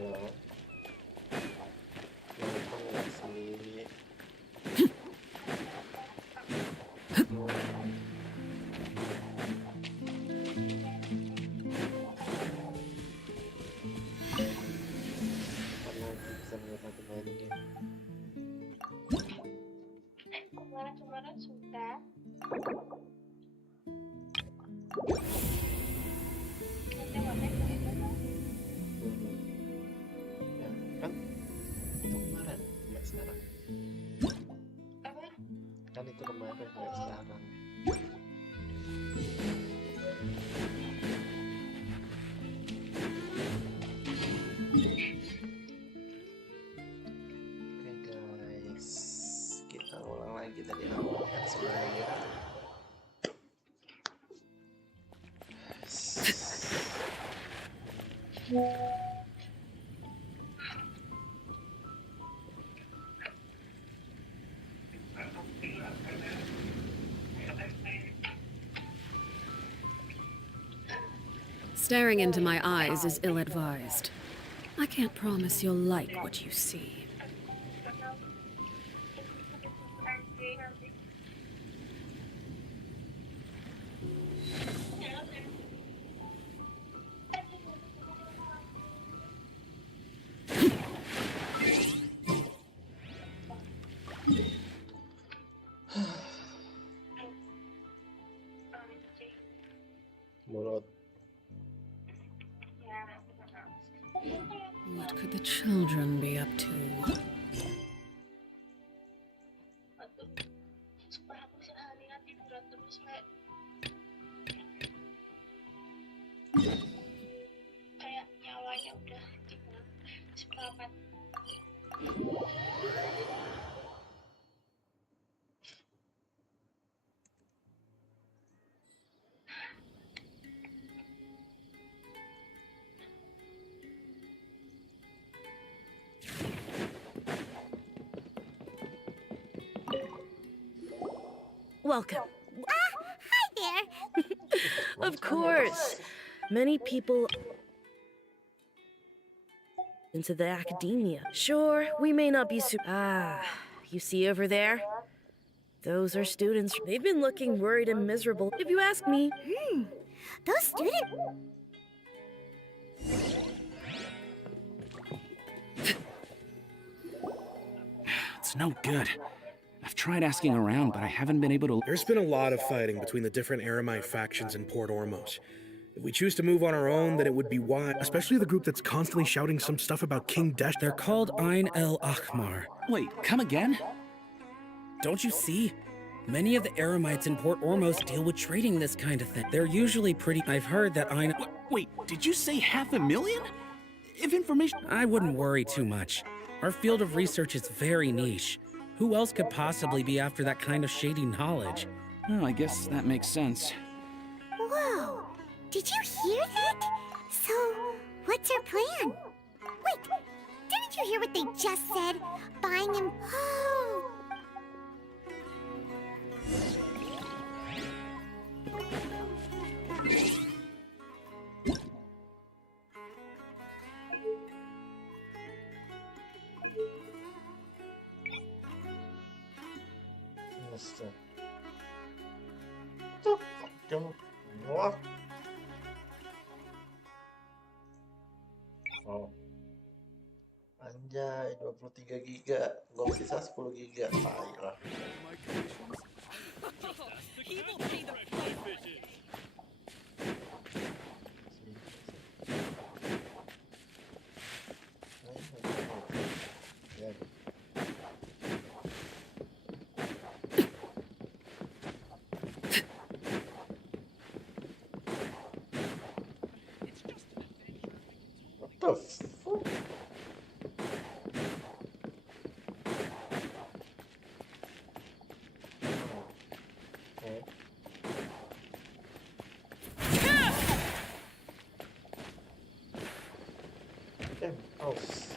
Halo. Gampang nggak sih? Pernah bisa melihat aku main game? Kemarin sudah. Ya kan itu kemarin nggak sekarang. Apa? Kan itu kemarin nggak sekarang. Oke guys, kita ulang lagi dari awal ya semuanya. Staring into my eyes is ill-advised. I can't promise you'll like what you see. Mulut. What could the children be up to? Supaya aku seharian tiduran terus kayak nyawanya udah tinggal seperempat. Welcome. Hi there. Of course. Many people into the academia. Sure, we may not be you see over there? Those are students. They've been looking worried and miserable, if you ask me. Those students. It's no good. I've tried asking around, but I haven't been able to... There's been a lot of fighting between the different Aramite factions in Port Ormos. If we choose to move on our own, then it would be wise, especially the group that's constantly shouting some stuff about King Desh. They're called Ain el Ahmar. Wait, come again? Don't you see? Many of the Aramites in Port Ormos deal with trading this kind of thing. They're usually pretty... I've heard that Ain... Wait, did you say 500,000? If information... I wouldn't worry too much. Our field of research is very niche. Who else could possibly be after that kind of shady knowledge? Well, I guess that makes sense. Whoa! Did you hear that? So, what's our plan? Wait, didn't you hear what they just said? Buying him... Oh! Mister. The fucking what? Oh. Anjay, 23 giga. Gua sisa 10 giga. Tai lah. What the fuck? Okay. Damn, house.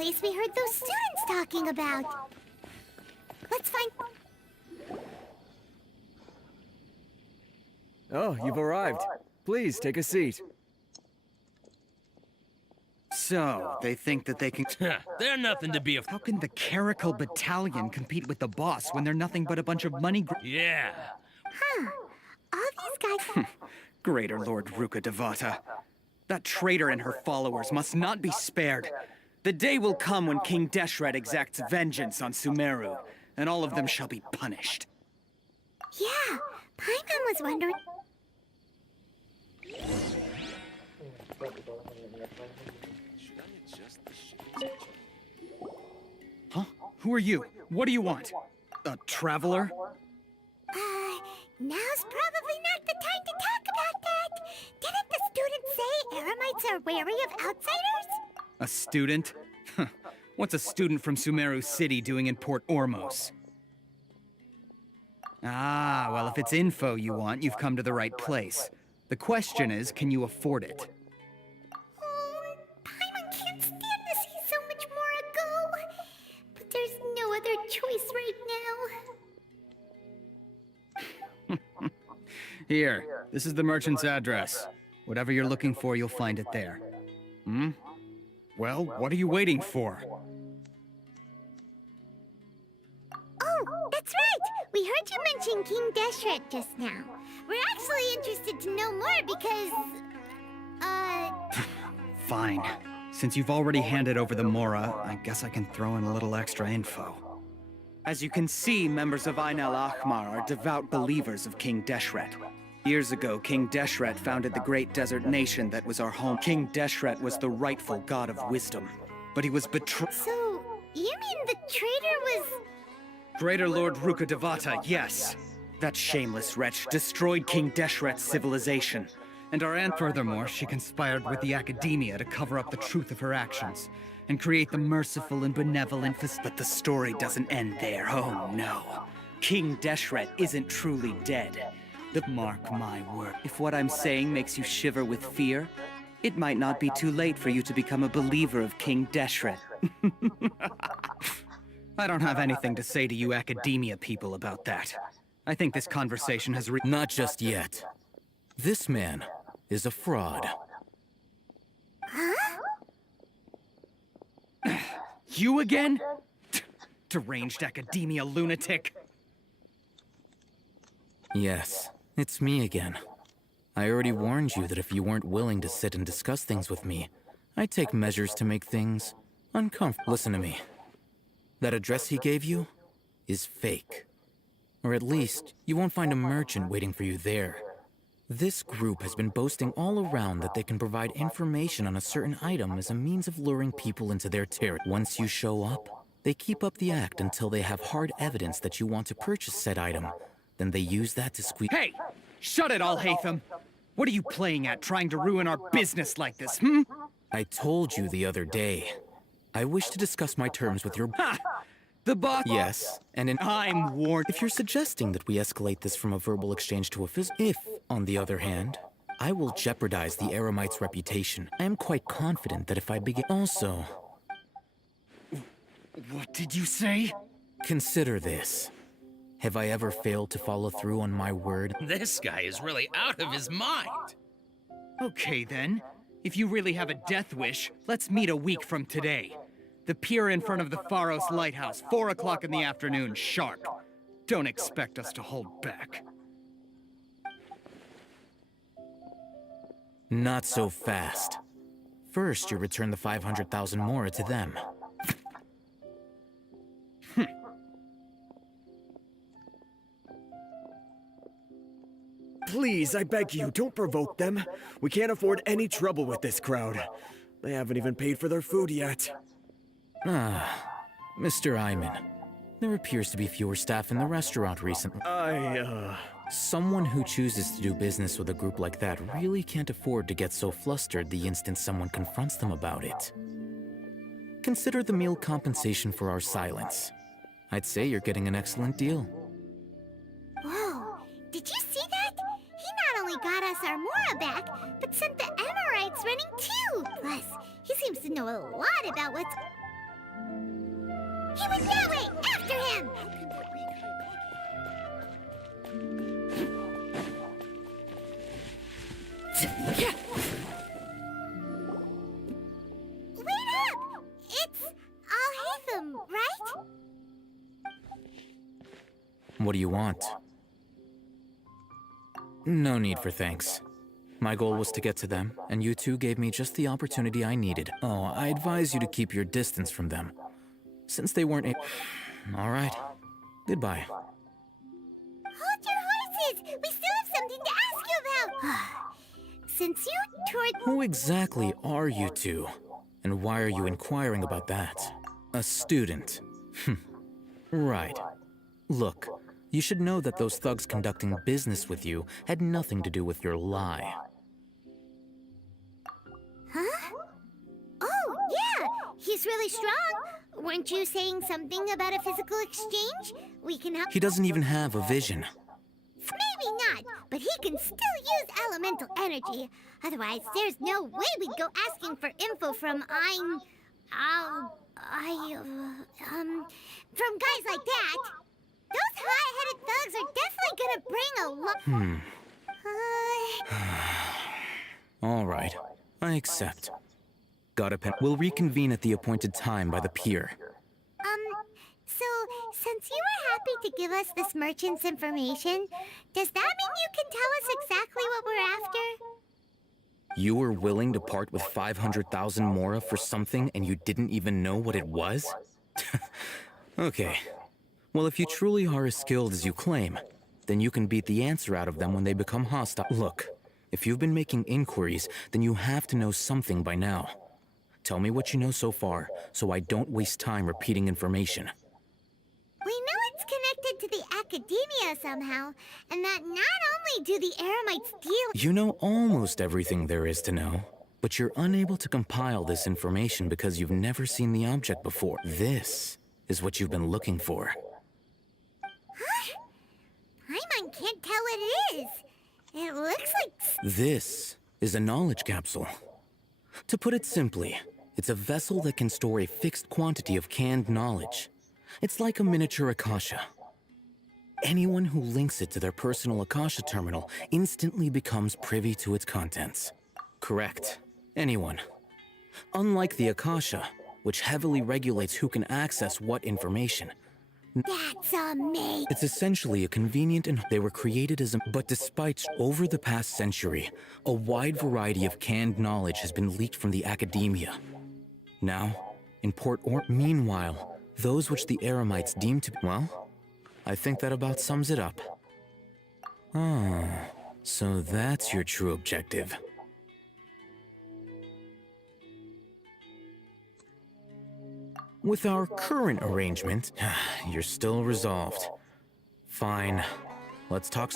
place we heard those students talking about. Let's find... Oh, you've arrived. Please, take a seat. So, they think that they can... They're nothing to be How can the Caracal Battalion compete with the boss when they're nothing but a bunch of money... Yeah. Huh. All these guys... Greater Lord Ruka Devata. That traitor and her followers must not be spared. The day will come when King Deshret exacts vengeance on Sumeru, and all of them shall be punished. Yeah, Paimon was wondering... Huh? Who are you? What do you want? A traveler? Now's probably not the time to talk about that. Didn't the students say Eremites are wary of outsiders? A student? What's a student from Sumeru City doing in Port Ormos? Ah, well, if it's info you want, you've come to the right place. The question is, can you afford it? Oh, Paimon can't stand to see so much more go. But there's no other choice right now. Here, this is the merchant's address. Whatever you're looking for, you'll find it there. Hmm? Well, what are you waiting for? Oh, that's right! We heard you mention King Deshret just now. We're actually interested to know more because... Fine. Since you've already handed over the Mora, I guess I can throw in a little extra info. As you can see, members of Ain al-Ahmar are devout believers of King Deshret. Years ago, King Deshret founded the great desert nation that was our home. King Deshret was the rightful god of wisdom, but he was betrayed. So, you mean the traitor was... Greater Lord Ruka Devata, yes. That shameless wretch destroyed King Deshret's civilization. And our aunt, furthermore, she conspired with the academia to cover up the truth of her actions and create the merciful and benevolent But the story doesn't end there, oh no. King Deshret isn't truly dead. Mark my word, if what I'm saying makes you shiver with fear, it might not be too late for you to become a believer of King Deshret. I don't have anything to say to you academia people about that. I think this conversation has Not just yet. This man is a fraud. You again? Deranged academia lunatic. Yes, it's me again. I already warned you that if you weren't willing to sit and discuss things with me, I'd take measures to make things uncomfortable. Listen to me. That address he gave you is fake. Or at least, you won't find a merchant waiting for you there. This group has been boasting all around that they can provide information on a certain item as a means of luring people into their territory. Once you show up, they keep up the act until they have hard evidence that you want to purchase said item. Then they use that to squeeze— Hey! Shut it all, Hatham! What are you playing at, trying to ruin our business like this, hmm? I told you the other day. I wish to discuss my terms with your— Ha! The boss— Yes, and I'm warned— If you're suggesting that we escalate this from a verbal exchange to a physical— If, on the other hand, I will jeopardize the Eremite's reputation, I am quite confident that if I begin— Also, What did you say? consider this. Have I ever failed to follow through on my word? This guy is really out of his mind. Okay then. If you really have a death wish, let's meet a week from today. The pier in front of the Pharos Lighthouse, 4 o'clock in the afternoon, sharp. Don't expect us to hold back. Not so fast. First, you return the 500,000 Mora to them. Please, I beg you, don't provoke them. We can't afford any trouble with this crowd. They haven't even paid for their food yet. Ah, Mr. Iman. There appears to be fewer staff in the restaurant recently. Someone who chooses to do business with a group like that really can't afford to get so flustered the instant someone confronts them about it. Consider the meal compensation for our silence. I'd say you're getting an excellent deal. Whoa, did you see that? He not only got us our Mora back, but sent the Amorites running too! Plus, he seems to know a lot about what's... He went that way! After him! Wait up! It's Al-Haytham, right? What do you want? No need for thanks. My goal was to get to them, and you two gave me just the opportunity I needed. Oh, I advise you to keep your distance from them, since they weren't All right. Goodbye. Hold your horses! We still have something to ask you about! Since you toured... Who exactly are you two? And why are you inquiring about that? A student. Right. Look, you should know that those thugs conducting business with you had nothing to do with your lie. Huh? Oh, yeah! He's really strong! Weren't you saying something about a physical exchange? We can help... He doesn't even have a vision. Maybe not, but he can still use elemental energy. Otherwise, there's no way we'd go asking for info from from guys like that. Those high-headed thugs are definitely gonna bring a lot... All right, I accept. Got a pen. We'll reconvene at the appointed time by the pier. So, since you were happy to give us this merchant's information, does that mean you can tell us exactly what we're after? You were willing to part with 500,000 mora for something and you didn't even know what it was? Okay. Well, if you truly are as skilled as you claim, then you can beat the answer out of them when they become hostile. Look, if you've been making inquiries, then you have to know something by now. Tell me what you know so far, so I don't waste time repeating information. We know it's connected to the academia somehow, and that not only do the Eremites deal... You know almost everything there is to know, but you're unable to compile this information because you've never seen the object before. This is what you've been looking for. Huh? Paimon can't tell what it is. It looks like... This is a knowledge capsule. To put it simply, it's a vessel that can store a fixed quantity of canned knowledge. It's like a miniature Akasha. Anyone who links it to their personal Akasha terminal instantly becomes privy to its contents. Correct. Anyone. Unlike the Akasha, which heavily regulates who can access what information. That's amazing. It's essentially a convenient and they were created as a... But despite over the past century, a wide variety of canned knowledge has been leaked from the academia. Now, in Meanwhile, those which the Eremites deem to be... Well, I think that about sums it up. Ah, so that's your true objective. With our current arrangement, you're still resolved. Fine. Let's talk...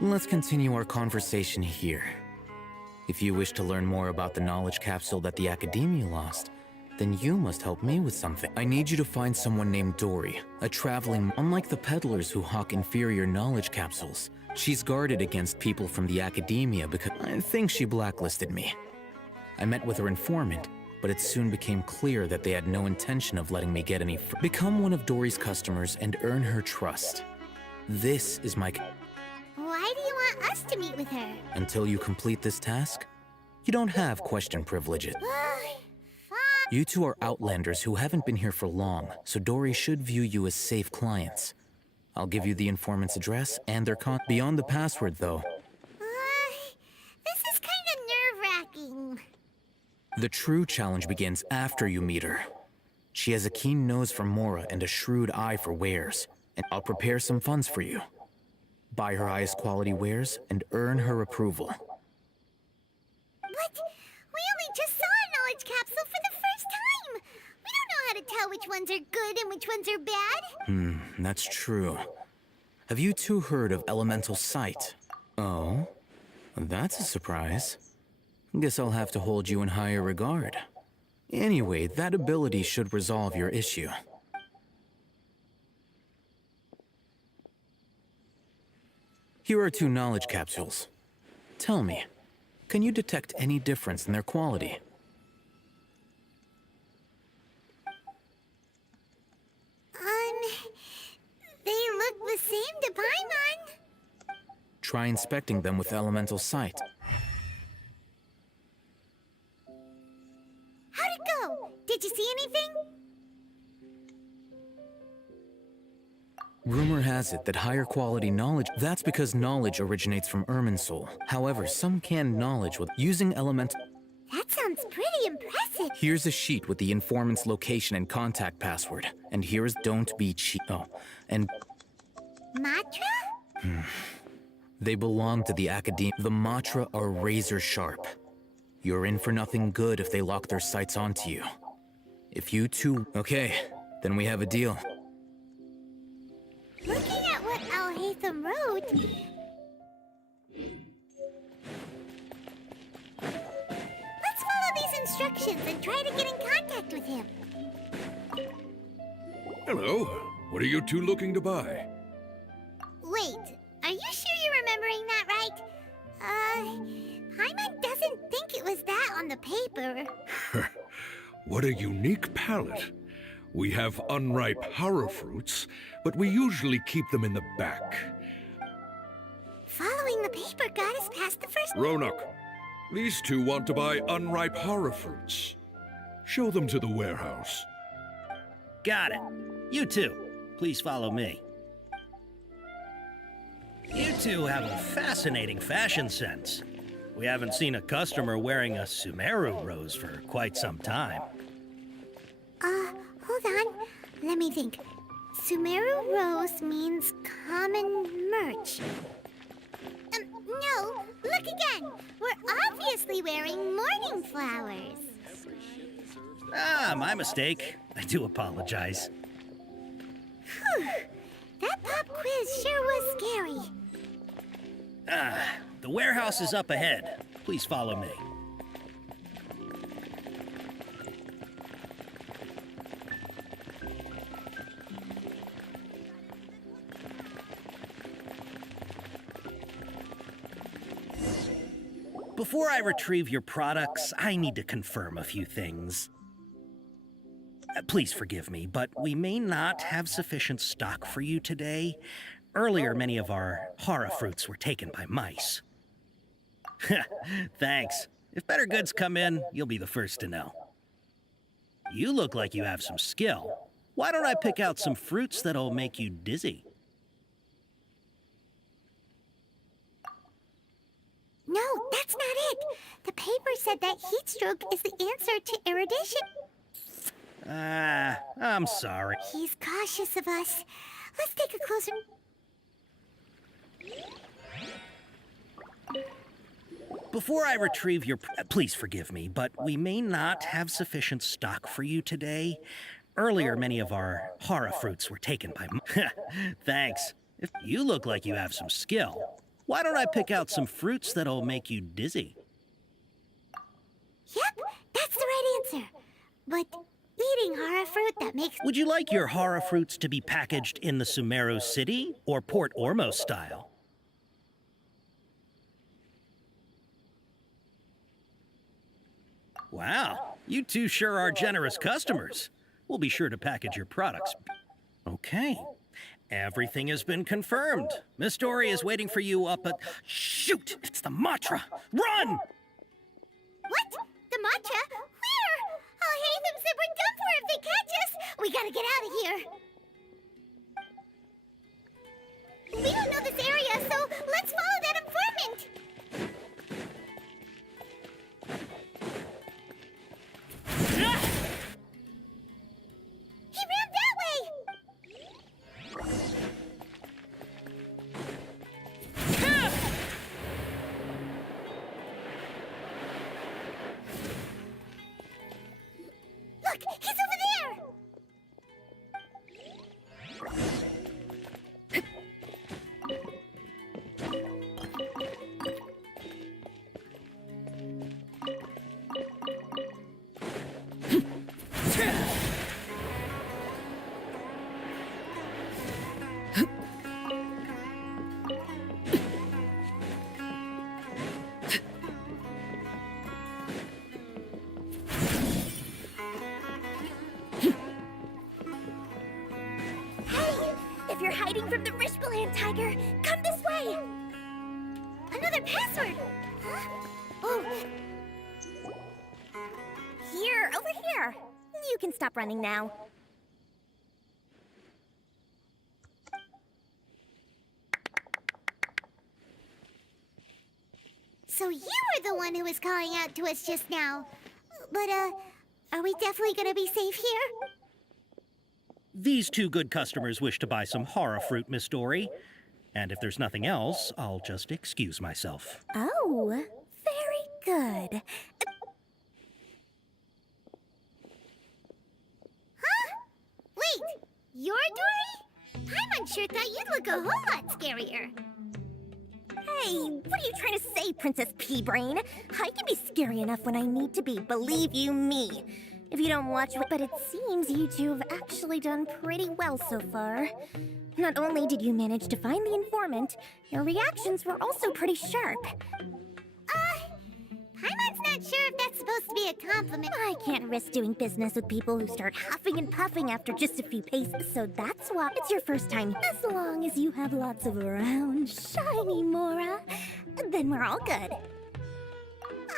Let's continue our conversation here. If you wish to learn more about the knowledge capsule that the Academia lost, then you must help me with something. I need you to find someone named Dory, a traveling... Unlike the peddlers who hawk inferior knowledge capsules, she's guarded against people from the Academia because I think she blacklisted me. I met with her informant, but it soon became clear that they had no intention of letting me get any... Become one of Dory's customers and earn her trust. This is my... Why do you want us to meet with her? Until you complete this task, you don't have question privileges. Fine. You two are outlanders who haven't been here for long, so Dory should view you as safe clients. I'll give you the informant's address and their beyond the password, though. This is kind of nerve-wracking. The true challenge begins after you meet her. She has a keen nose for mora and a shrewd eye for wares, and I'll prepare some funds for you. Buy her highest quality wares and earn her approval. But we only just saw a knowledge capsule for the first time. We don't know how to tell which ones are good and which ones are bad. That's true. Have you two heard of elemental sight? Oh, that's a surprise. Guess I'll have to hold you in higher regard. Anyway, that ability should resolve your issue. Here are 2 knowledge capsules. Tell me, can you detect any difference in their quality? They look the same to Paimon. Try inspecting them with elemental sight. How'd it go? Did you see anything? Rumor has it that higher quality knowledge, that's because knowledge originates from Irminsul. However, some canned knowledge with using elemental... That sounds pretty impressive. Here's a sheet with the informant's location and contact password. And here's don't be cheat. Oh, and Matra? they belong to the Academy. The Matra are razor sharp. You're in for nothing good if they lock their sights onto you. If you two... Okay, then we have a deal. Looking at what Al-Haytham wrote... Let's follow these instructions and try to get in contact with him. Hello. What are you two looking to buy? Wait, are you sure you're remembering that right? Paimon doesn't think it was that on the paper. What a unique palate. We have unripe horror fruits, but we usually keep them in the back. Following the paper got us past the first... Ronak, these two want to buy unripe horror fruits. Show them to the warehouse. Got it. You two, please follow me. You two have a fascinating fashion sense. We haven't seen a customer wearing a Sumeru rose for quite some time. Hold on. Let me think. Sumeru rose means common merch. No, look again. We're obviously wearing morning flowers. Ah, my mistake. I do apologize. Whew. That pop quiz sure was scary. The warehouse is up ahead. Please follow me. Before I retrieve your products, I need to confirm a few things. Please forgive me, but we may not have sufficient stock for you today. Earlier, many of our horror fruits were taken by mice. Thanks. If better goods come in, you'll be the first to know. You look like you have some skill. Why don't I pick out some fruits that'll make you dizzy? No, that's not it. The paper said that heat stroke is the answer to erudition. I'm sorry. He's cautious of us. Let's take a closer... Before I retrieve your... Please forgive me, but we may not have sufficient stock for you today. Earlier, many of our horror fruits were taken by... Thanks. If you look like you have some skill, why don't I pick out some fruits that'll make you dizzy? Yep, that's the right answer. But eating horror fruit that makes... Would you like your horror fruits to be packaged in the Sumeru City or Port Ormos style? Wow, you two sure are generous customers. We'll be sure to package your products. Okay, everything has been confirmed. Miss Dory is waiting for you up at... Shoot, it's the Matra! Run! What? The Matra? Where? Al-Haytham said we're done for if they catch us. We gotta get out of here. We don't know this area, so let's follow that informant. He ran that way! Look, he's over there! if you're hiding from the Rishbaland tiger, come this way! Another password! Huh? Oh. Here, over here. You can stop running now. So you were the one who was calling out to us just now. But, are we definitely gonna be safe here? These two good customers wish to buy some horror fruit, Miss Dory. And if there's nothing else, I'll just excuse myself. Oh, very good. Huh? Wait, you're Dory? Paimon sure thought you'd look a whole lot scarier. Hey, what are you trying to say, Princess Pea-Brain? I can be scary enough when I need to be, believe you me. If you don't watch what, but it seems you two have actually done pretty well so far. Not only did you manage to find the informant, your reactions were also pretty sharp. Paimon's not sure if that's supposed to be a compliment. I can't risk doing business with people who start huffing and puffing after just a few paces, so that's why it's your first time. As long as you have lots of round, shiny Mora, then we're all good.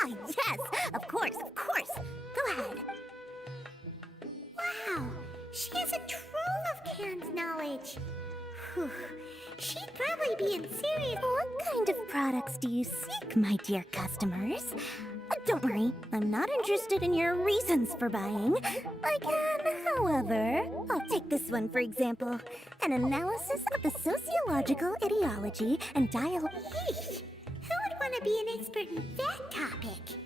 Ah, yes, of course, of course. Go ahead. Wow, she has a trove of canned knowledge. Whew. She'd probably be in serious... What kind of products do you seek, my dear customers? Don't worry, I'm not interested in your reasons for buying. I can, however... I'll take this one, for example. An analysis of the sociological ideology and dialogue... Eesh! Who would want to be an expert in that topic?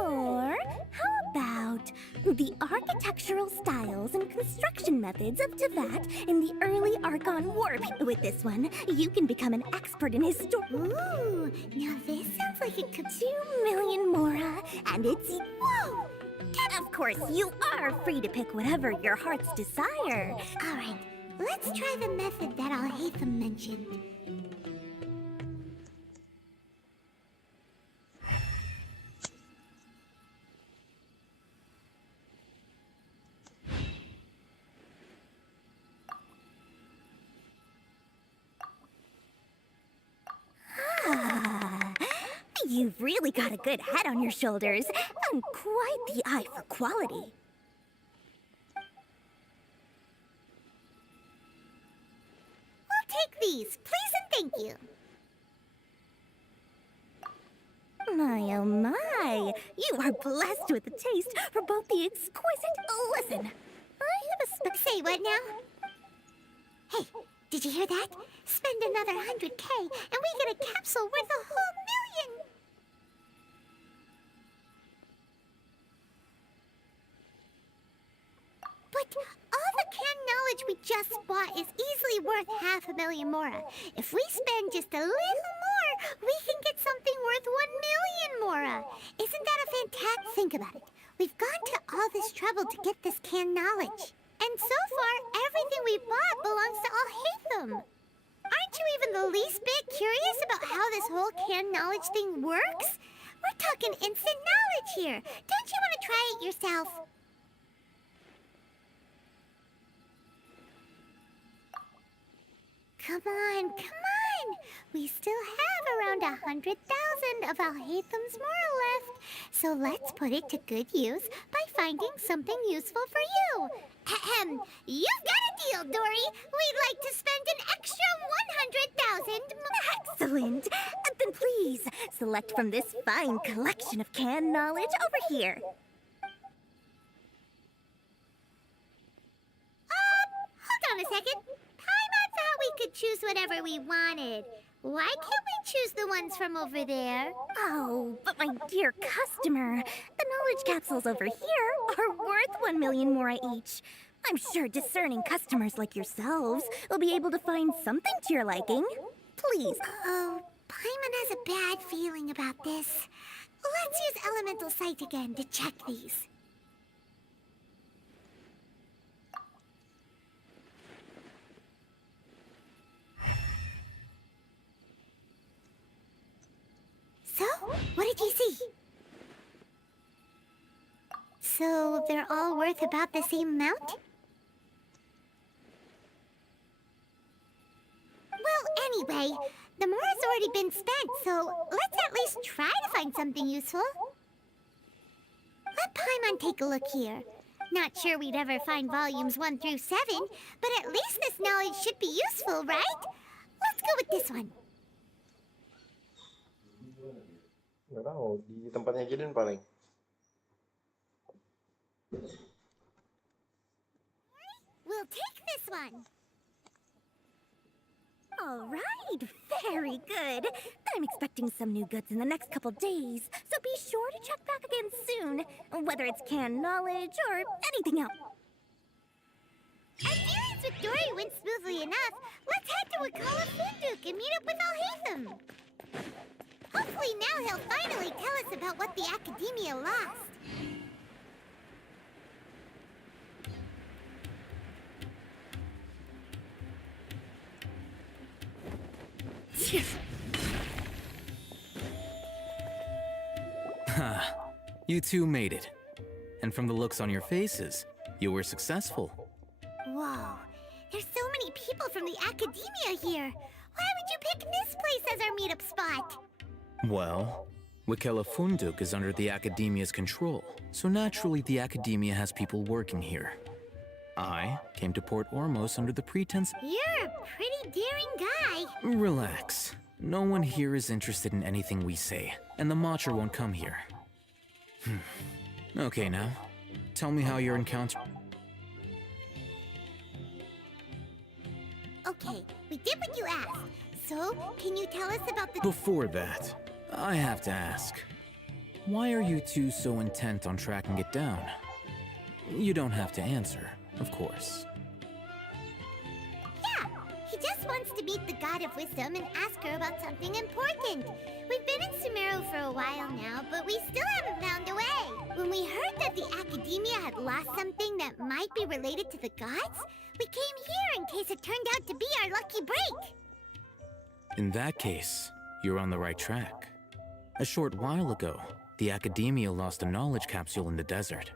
Or how about the architectural styles and construction methods of Tevat in the early Archon Warp? With this one, you can become an expert in his story. Ooh, now this sounds like it could... 2 million Mora, and it's... Whoa! And of course, you are free to pick whatever your heart's desire. All right, let's try the method that Al-Haytham mentioned. You've really got a good head on your shoulders, and quite the eye for quality. We'll take these, please and thank you. My, oh my, you are blessed with the taste for both the exquisite... Listen, I have a Say what now? Hey, did you hear that? Spend another 100K, and we get a capsule worth a whole million! But all the canned knowledge we just bought is easily worth 500,000 Mora. If we spend just a little more, we can get something worth 1 million Mora. Isn't that a fantastic... Think about it. We've gone to all this trouble to get this canned knowledge. And so far, everything we bought belongs to Al-Haytham. Aren't you even the least bit curious about how this whole canned knowledge thing works? We're talking instant knowledge here. Don't you want to try it yourself? Come on, come on! We still have around 100,000 of Al-Haytham's Mora left. So let's put it to good use by finding something useful for you. Ahem, you've got a deal, Dory. We'd like to spend an extra 100,000. Excellent. Then please, select from this fine collection of canned knowledge over here. Hold on a second. Paimon thought we could choose whatever we wanted. Why can't we choose the ones from over there? Oh, but my dear customer, the knowledge capsules over here are worth 1 million Mora each. I'm sure discerning customers like yourselves will be able to find something to your liking. Please. Oh, Paimon has a bad feeling about this. Let's use Elemental Sight again to check these. So, what did you see? So, they're all worth about the same amount? Anyway, the mora's already been spent, so let's at least try to find something useful. Let Paimon take a look here. Not sure we'd ever find volumes 1 through 7, but at least this knowledge should be useful, right? Let's go with this one. Nggak tahu, di tempatnya Jaden paling. We'll take this one. All right, very good. I'm expecting some new goods in the next couple days, so be sure to check back again soon, whether it's canned knowledge or anything else. As dealings with Dory went smoothly enough, let's head to Wakala Funduk and meet up with Alhaitham. Hopefully now he'll finally tell us about what the Academia lost. You two made it. And from the looks on your faces, you were successful. Whoa, there's so many people from the Academia here. Why would you pick this place as our meetup spot? Well, Wakela Funduk is under the Academia's control, so naturally the Academia has people working here. I came to Port Ormos under the pretense— You're a pretty daring guy. Relax. No one here is interested in anything we say, and the Matcher won't come here. Okay, now, tell me how your encounter— Okay, we did what you asked. So, can you tell us about the— Before that, I have to ask, why are you two so intent on tracking it down? You don't have to answer, of course. Yeah, he just wants to meet the God of Wisdom and ask her about something important. We've been in Sumeru for a while now, but we still haven't found a way. When we heard that the Academia had lost something that might be related to the gods, we came here in case it turned out to be our lucky break. In that case, you're on the right track. A short while ago, the Academia lost a knowledge capsule in the desert.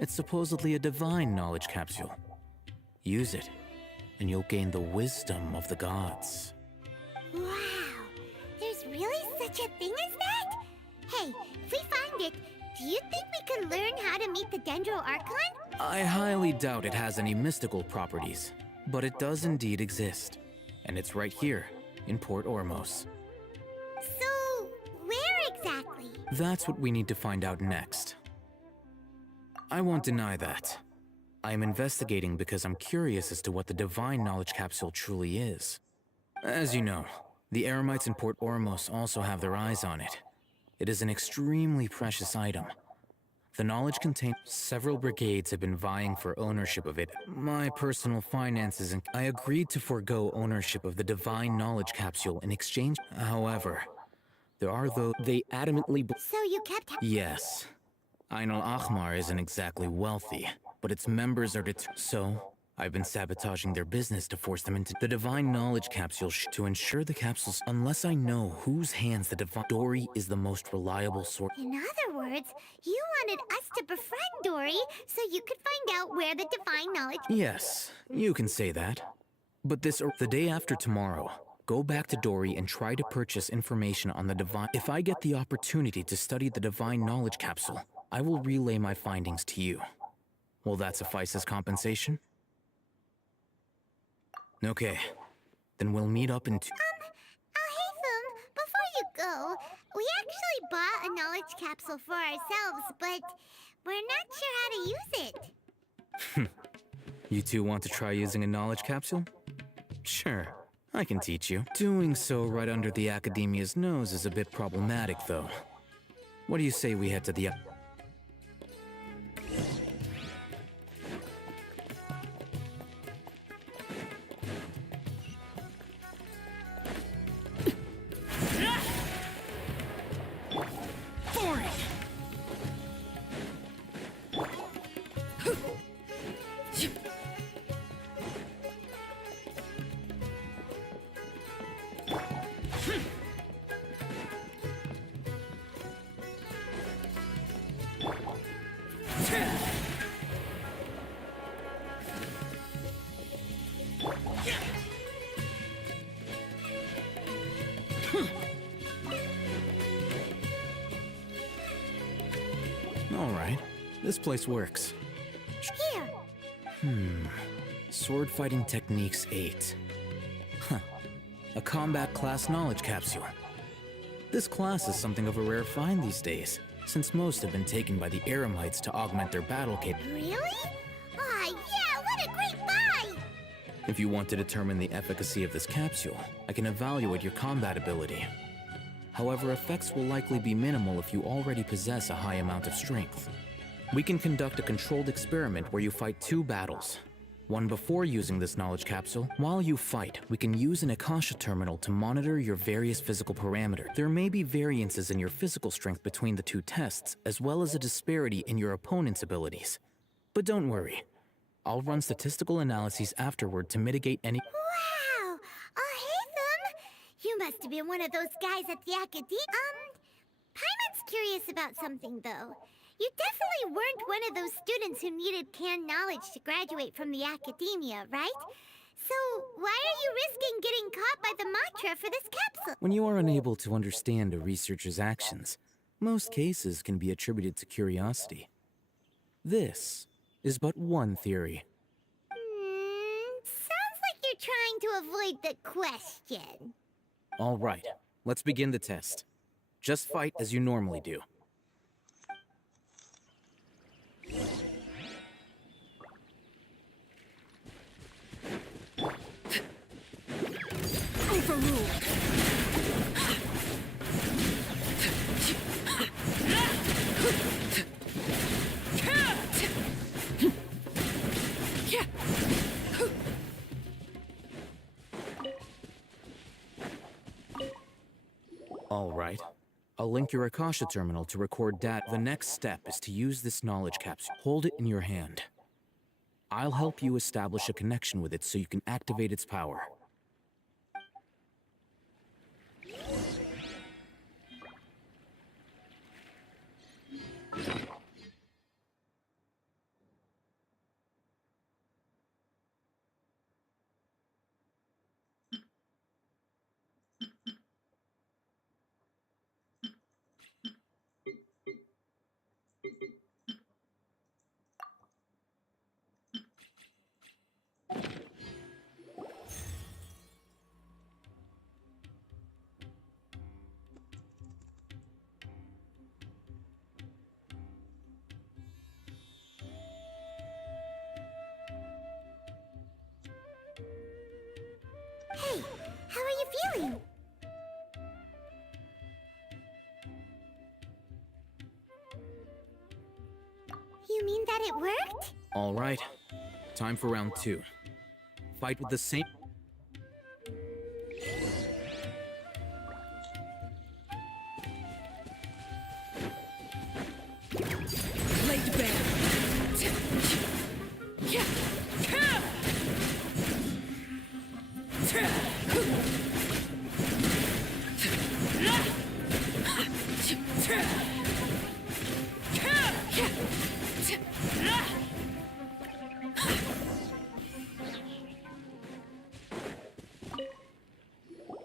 It's supposedly a divine knowledge capsule. Use it, and you'll gain the wisdom of the gods. Wow, there's really such a thing as that? Hey, if we find it, do you think we could learn how to meet the Dendro Archon? I highly doubt it has any mystical properties, but it does indeed exist. And it's right here, in Port Ormos. So, where exactly? That's what we need to find out next. I won't deny that. I am investigating because I'm curious as to what the divine knowledge capsule truly is. As you know, the Eremites in Port Ormos also have their eyes on it. It is an extremely precious item. The knowledge contained— Several brigades have been vying for ownership of it. My personal finances and— I agreed to forego ownership of the divine knowledge capsule in exchange. However, there are those— They adamantly— So you kept— Yes. Ainul Ahmar isn't exactly wealthy, but its members are So, I've been sabotaging their business to force them into the divine knowledge capsule to ensure the capsules— Unless I know whose hands the divine— Dory is the most reliable source. In other words, you wanted us to befriend Dory so you could find out where the divine knowledge— Yes, you can say that. But the day after tomorrow, go back to Dory and try to purchase information on the divine— If I get the opportunity to study the divine knowledge capsule, I will relay my findings to you. Will that suffice as compensation? Okay, then we'll meet up in Alhaitham, before you go, we actually bought a knowledge capsule for ourselves, but we're not sure how to use it. You two want to try using a knowledge capsule? Sure, I can teach you. Doing so right under the Academia's nose is a bit problematic, though. What do you say we head to the— All right, this place works. Here. Sword Fighting Techniques 8. Huh. A combat class knowledge capsule. This class is something of a rare find these days, since most have been taken by the Eremites to augment their battle capability. Really? Aw, yeah, what a great buy! If you want to determine the efficacy of this capsule, I can evaluate your combat ability. However, effects will likely be minimal if you already possess a high amount of strength. We can conduct a controlled experiment where you fight 2 battles. One before using this knowledge capsule. While you fight, we can use an Akasha terminal to monitor your various physical parameters. There may be variances in your physical strength between the 2 tests, as well as a disparity in your opponent's abilities. But don't worry. I'll run statistical analyses afterward to mitigate any— Wow! Oh, hey, them! You must have been one of those guys at the academia. Paimon's curious about something, though. You definitely weren't one of those students who needed canned knowledge to graduate from the academia, right? So, why are you risking getting caught by the mantra for this capsule? When you are unable to understand a researcher's actions, most cases can be attributed to curiosity. This is but one theory. Sounds like you're trying to avoid the question. All right, let's begin the test. Just fight as you normally do. Overruled. All right. I'll link your Akasha terminal to record data. The next step is to use this knowledge capsule. Hold it in your hand. I'll help you establish a connection with it so you can activate its power. Hey, how are you feeling? You mean that it worked? All right. Time for round 2. Fight with the same— Laid bare.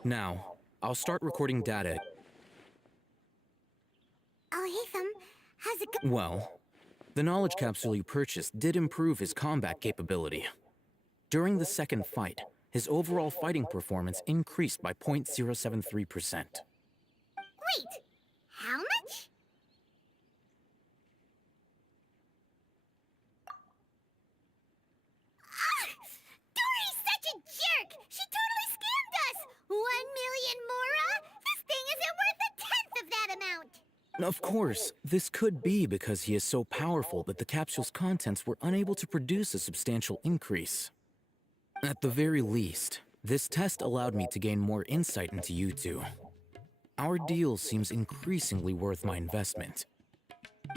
Now, I'll start recording data. Oh, hey, Thumb. How's it go? Well, the knowledge capsule you purchased did improve his combat capability. During the second fight, his overall fighting performance increased by 0.073%. Wait, how much? Dory's such a jerk! She totally scammed us! 1 million mora? This thing isn't worth a tenth of that amount! Of course, this could be because he is so powerful that the capsule's contents were unable to produce a substantial increase. At the very least, this test allowed me to gain more insight into you two. Our deal seems increasingly worth my investment.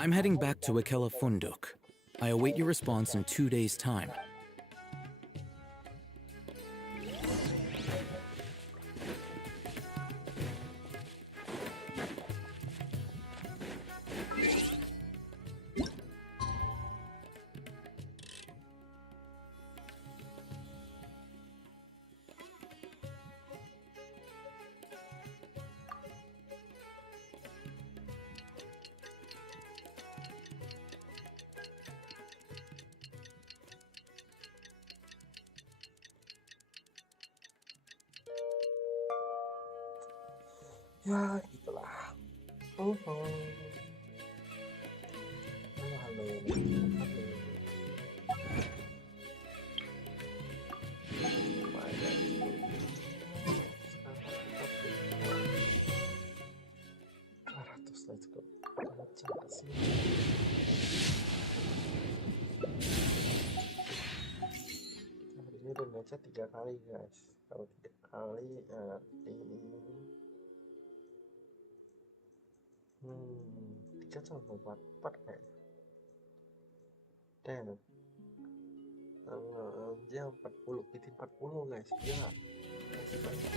I'm heading back to Ikela Funduk. I await your response in 2 days' time. Ya gitulah. Halo, halo. Let's go. Gacha sih. Hari ini udah gacha 3 kali guys. Kalau 3 kali nanti 3 sama 4 kayaknya. Dan dia 40, bikin 40 guys. Gila. Masih banyak.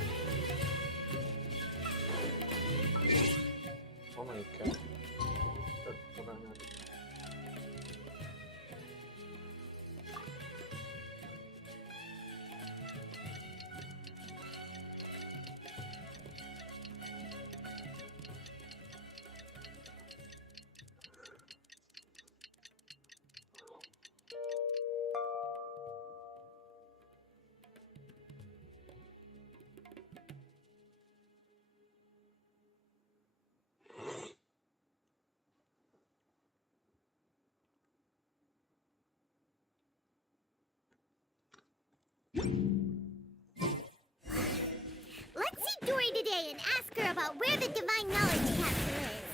Oh my god, kekurangan. Let's see Dory today and ask her about where the divine knowledge capsule is.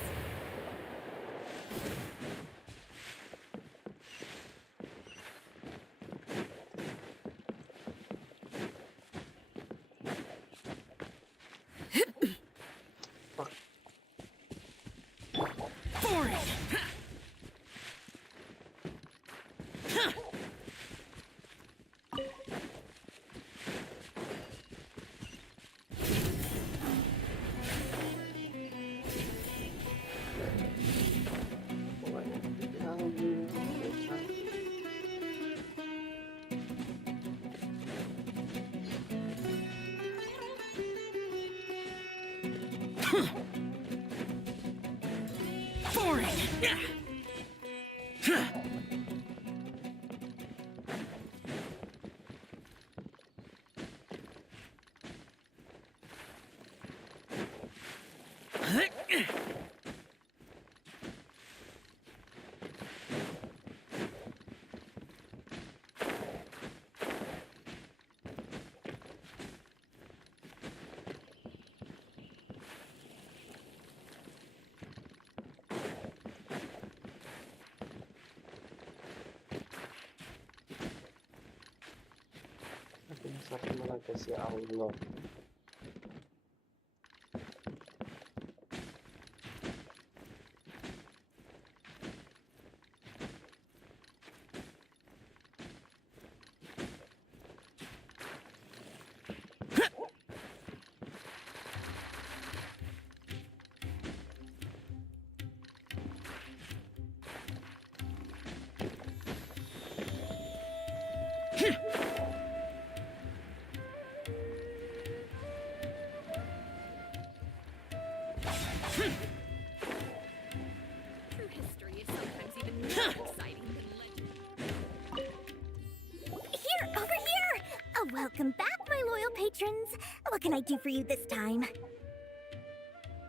Terima kasih Allah. True history is sometimes even more exciting than legend. Here, over here! Welcome back, my loyal patrons. What can I do for you this time?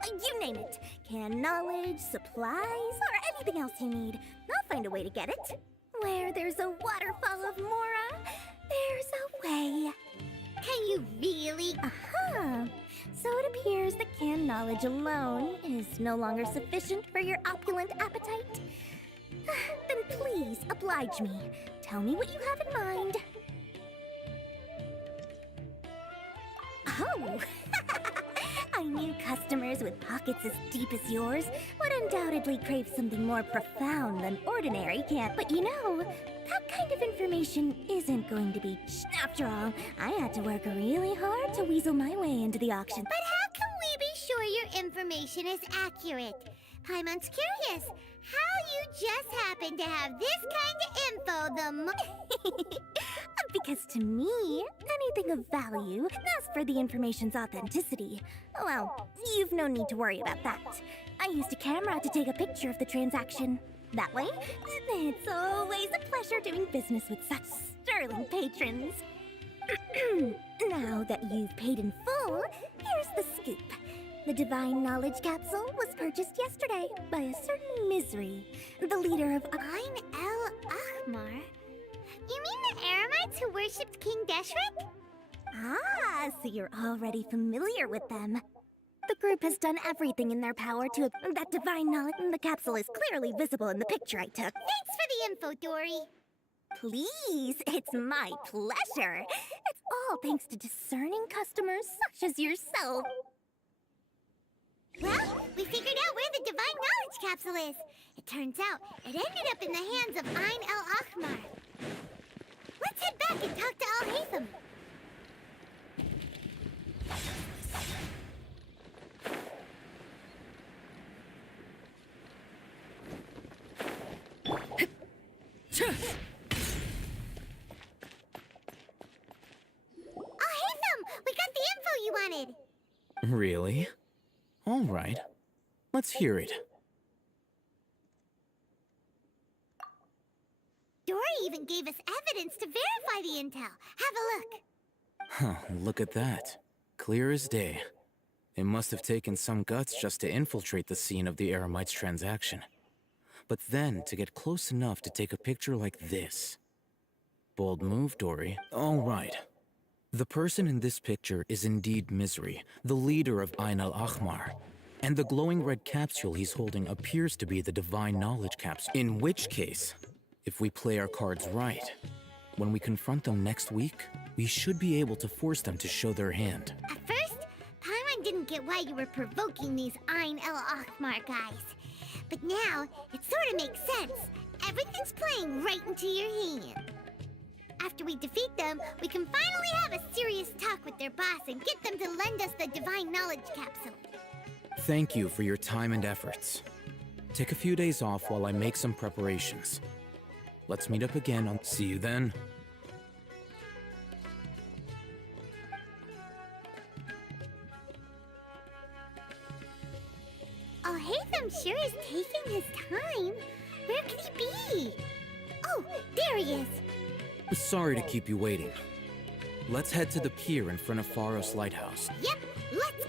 You name it. Canned knowledge, supplies, or anything else you need. I'll find a way to get it. Where there's a waterfall of Mora, there's a way. Can you really? Uh-huh. So it appears that canned knowledge alone is no longer sufficient for your opulent appetite. Then please, oblige me. Tell me what you have in mind. Oh! I knew customers with pockets as deep as yours would undoubtedly crave something more profound than ordinary can't. But you know, that kind of information isn't going to be... After all, I had to work really hard to weasel my way into the auction. But how can we be sure your information is accurate? Paimon's curious. How you just happen to have this kind of info Because to me, anything of value, as for the information's authenticity, well, you've no need to worry about that. I used a camera to take a picture of the transaction. That way, it's always a pleasure doing business with such sterling patrons. Now that you've paid in full, here's the scoop. The divine knowledge capsule was purchased yesterday by a certain Misery, the leader of Ain el-Ahmar. You mean the Aramites who worshipped King Deshret? Ah, so you're already familiar with them. The group has done everything in their power to... That divine knowledge... The capsule is clearly visible in the picture I took. Thanks for the info, Dory. Please, it's my pleasure. It's all thanks to discerning customers such as yourself. Well, we figured out where the divine knowledge capsule is. It turns out it ended up in the hands of Ain el-Ahmar. Let's head back and talk to Al-Haytham. Al-Haytham! We got the info you wanted! Really? All right. Let's hear it. Dory even gave us evidence to verify the intel. Have a look. Huh, look at that. Clear as day. It must have taken some guts just to infiltrate the scene of the Aramites' transaction. But then to get close enough to take a picture like this. Bold move, Dory. All right. The person in this picture is indeed Misery, the leader of Ain el-Ahmar. And the glowing red capsule he's holding appears to be the divine knowledge capsule. In which case, if we play our cards right, when we confront them next week, we should be able to force them to show their hand. At first, Paimon didn't get why you were provoking these Ain el-Ahmar guys. But now, it sort of makes sense. Everything's playing right into your hand. After we defeat them, we can finally have a serious talk with their boss and get them to lend us the divine knowledge capsule. Thank you for your time and efforts. Take a few days off while I make some preparations. Let's meet up again on... See you then. Al-Haytham sure is taking his time. Where could he be? Oh, there he is. Sorry to keep you waiting. Let's head to the pier in front of Pharos Lighthouse. Yep, let's...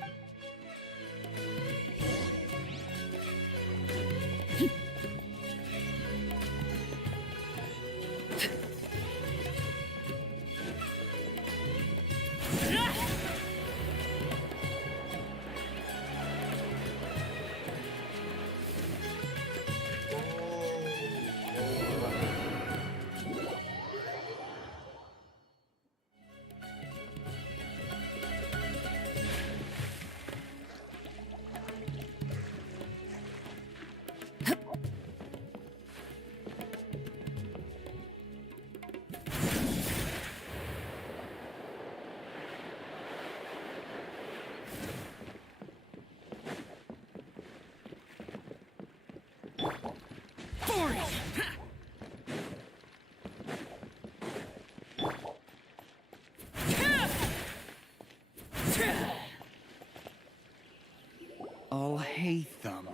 Al-Haytham.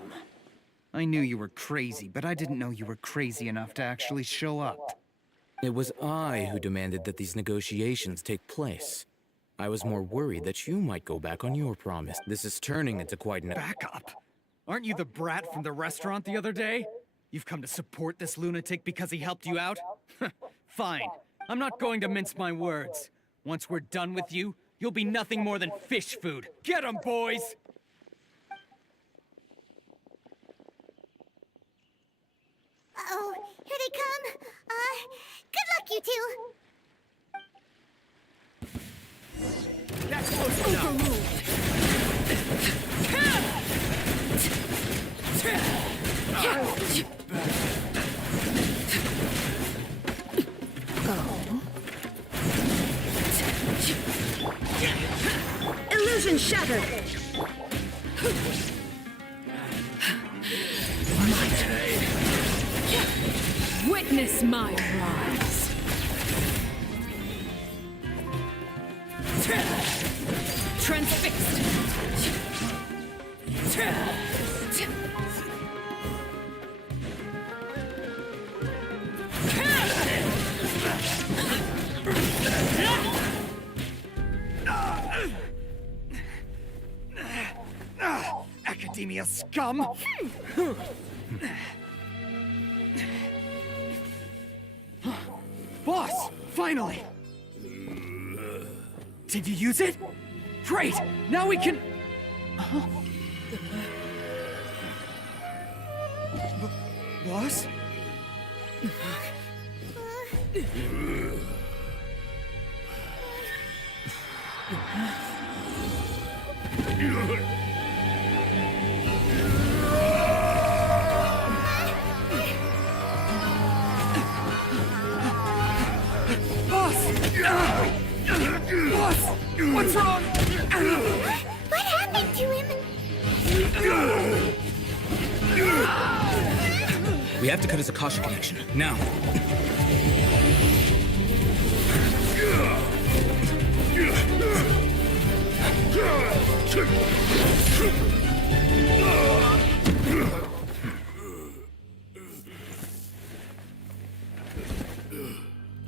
I knew you were crazy, but I didn't know you were crazy enough to actually show up. It was I who demanded that these negotiations take place. I was more worried that you might go back on your promise. This is turning into quite an... Back up! Aren't you the brat from the restaurant the other day? You've come to support this lunatic because he helped you out? Fine. I'm not going to mince my words. Once we're done with you, you'll be nothing more than fish food. Get 'em, boys! Uh-oh, here they come. Good luck, you two. That's close enough! Illusion shattered! Witness my rise! Transfixed! academia scum! Boss! Finally! Did you use it? Great! Now we can... Boss? Boss! What's wrong? What happened to him? We have to cut his Akasha connection, now.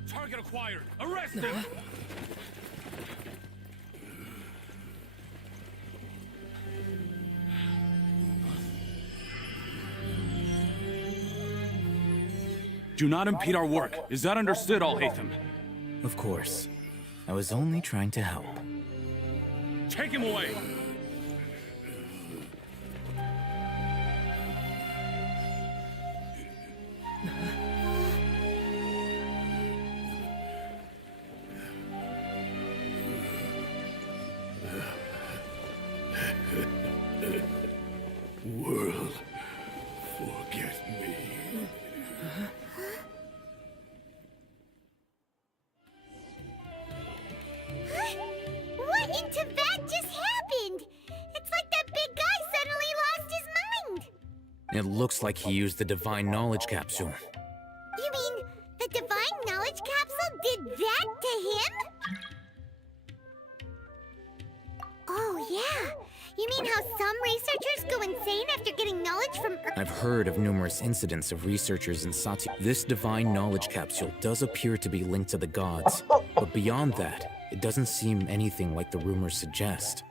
Target acquired. Arrest him. Do not impede our work. Is that understood, Al-Haytham? Of course. I was only trying to help. Take him away! World, forget me. What in Tibet just happened? It's like that big guy suddenly lost his mind. It looks like he used the divine knowledge capsule. You mean the divine knowledge capsule did that to him? Oh, yeah. You mean how some researchers go insane after getting knowledge from Earth? I've heard of numerous incidents of researchers in Sati. This divine knowledge capsule does appear to be linked to the gods, but beyond that, it doesn't seem anything like the rumors suggest.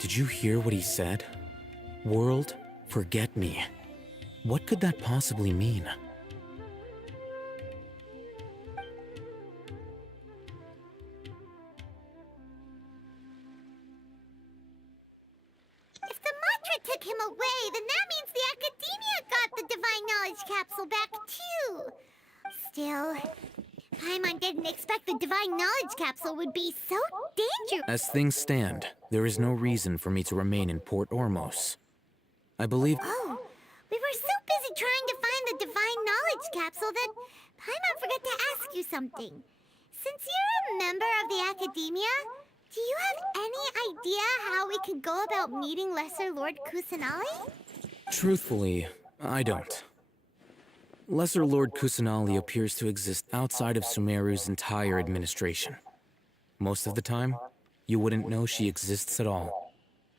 Did you hear what he said? World, forget me. What could that possibly mean? If the mantra took him away, then that means the Academia got the divine knowledge capsule back too. Still, Paimon didn't expect the divine knowledge capsule would be so dangerous. As things stand, there is no reason for me to remain in Port Ormos. I believe... Oh, we were so busy trying to find the divine knowledge capsule that Paimon forgot to ask you something. Since you're a member of the Academia, do you have any idea how we can go about meeting Lesser Lord Kusanali? Truthfully, I don't. Lesser Lord Kusanali appears to exist outside of Sumeru's entire administration. Most of the time, you wouldn't know she exists at all.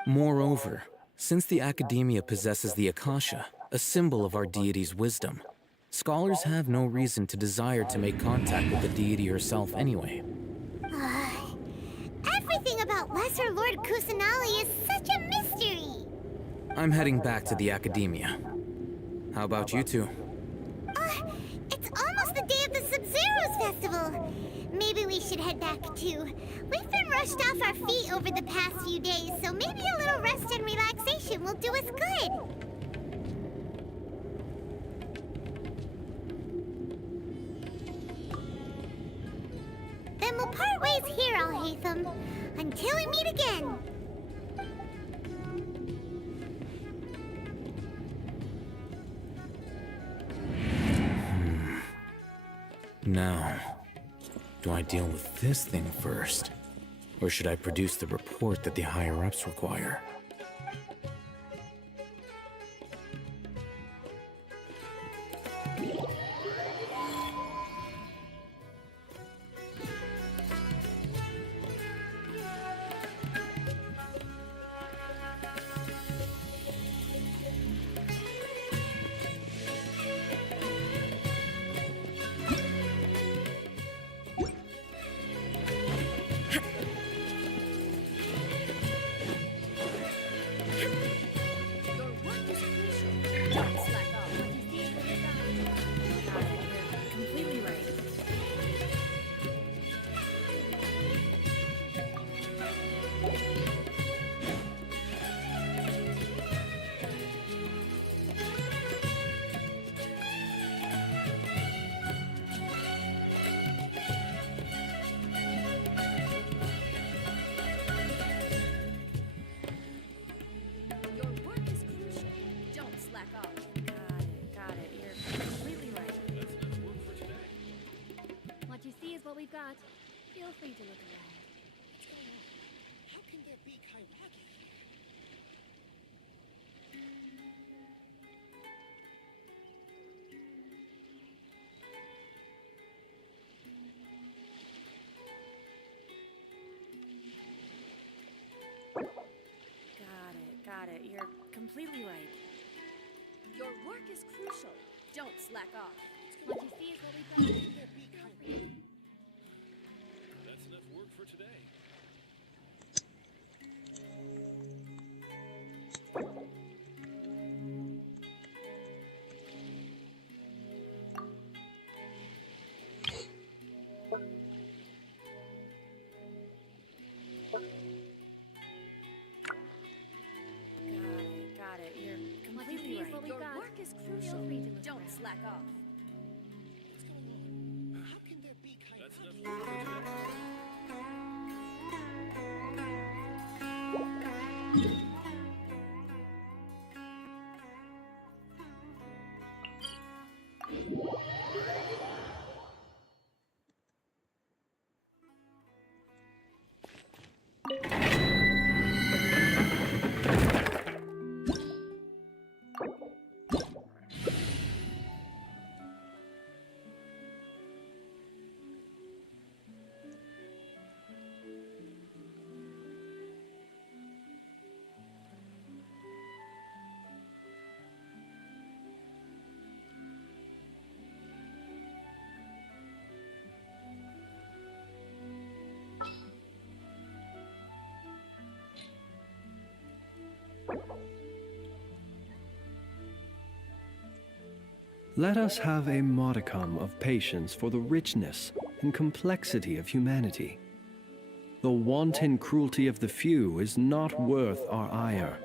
Moreover, since the Academia possesses the Akasha, a symbol of our deity's wisdom, scholars have no reason to desire to make contact with the deity herself anyway. Everything about Lesser Lord Kusanali is such a mystery! I'm heading back to the Academia. How about you two? It's almost the day of the Sub-Zero's festival. Maybe we should head back too. We've been rushed off our feet over the past few days, so maybe a little rest and relaxation will do us good. Then we'll part ways here, Al-Haytham. Until we meet again. Now, do I deal with this thing first? Or should I produce the report that the higher-ups require? Feel free to look around. How can there be kairaki here? Got it. You're completely right. Your work is crucial. Don't slack off. What you see is what we found. That's enough work for today. Got it. You're What you completely see is right. what we Your got. work is Feel crucial. free to look Don't around. slack off. What's going on? How can there be That's enough kairaki? work for today. Let us have a modicum of patience for the richness and complexity of humanity. The wanton cruelty of the few is not worth our ire.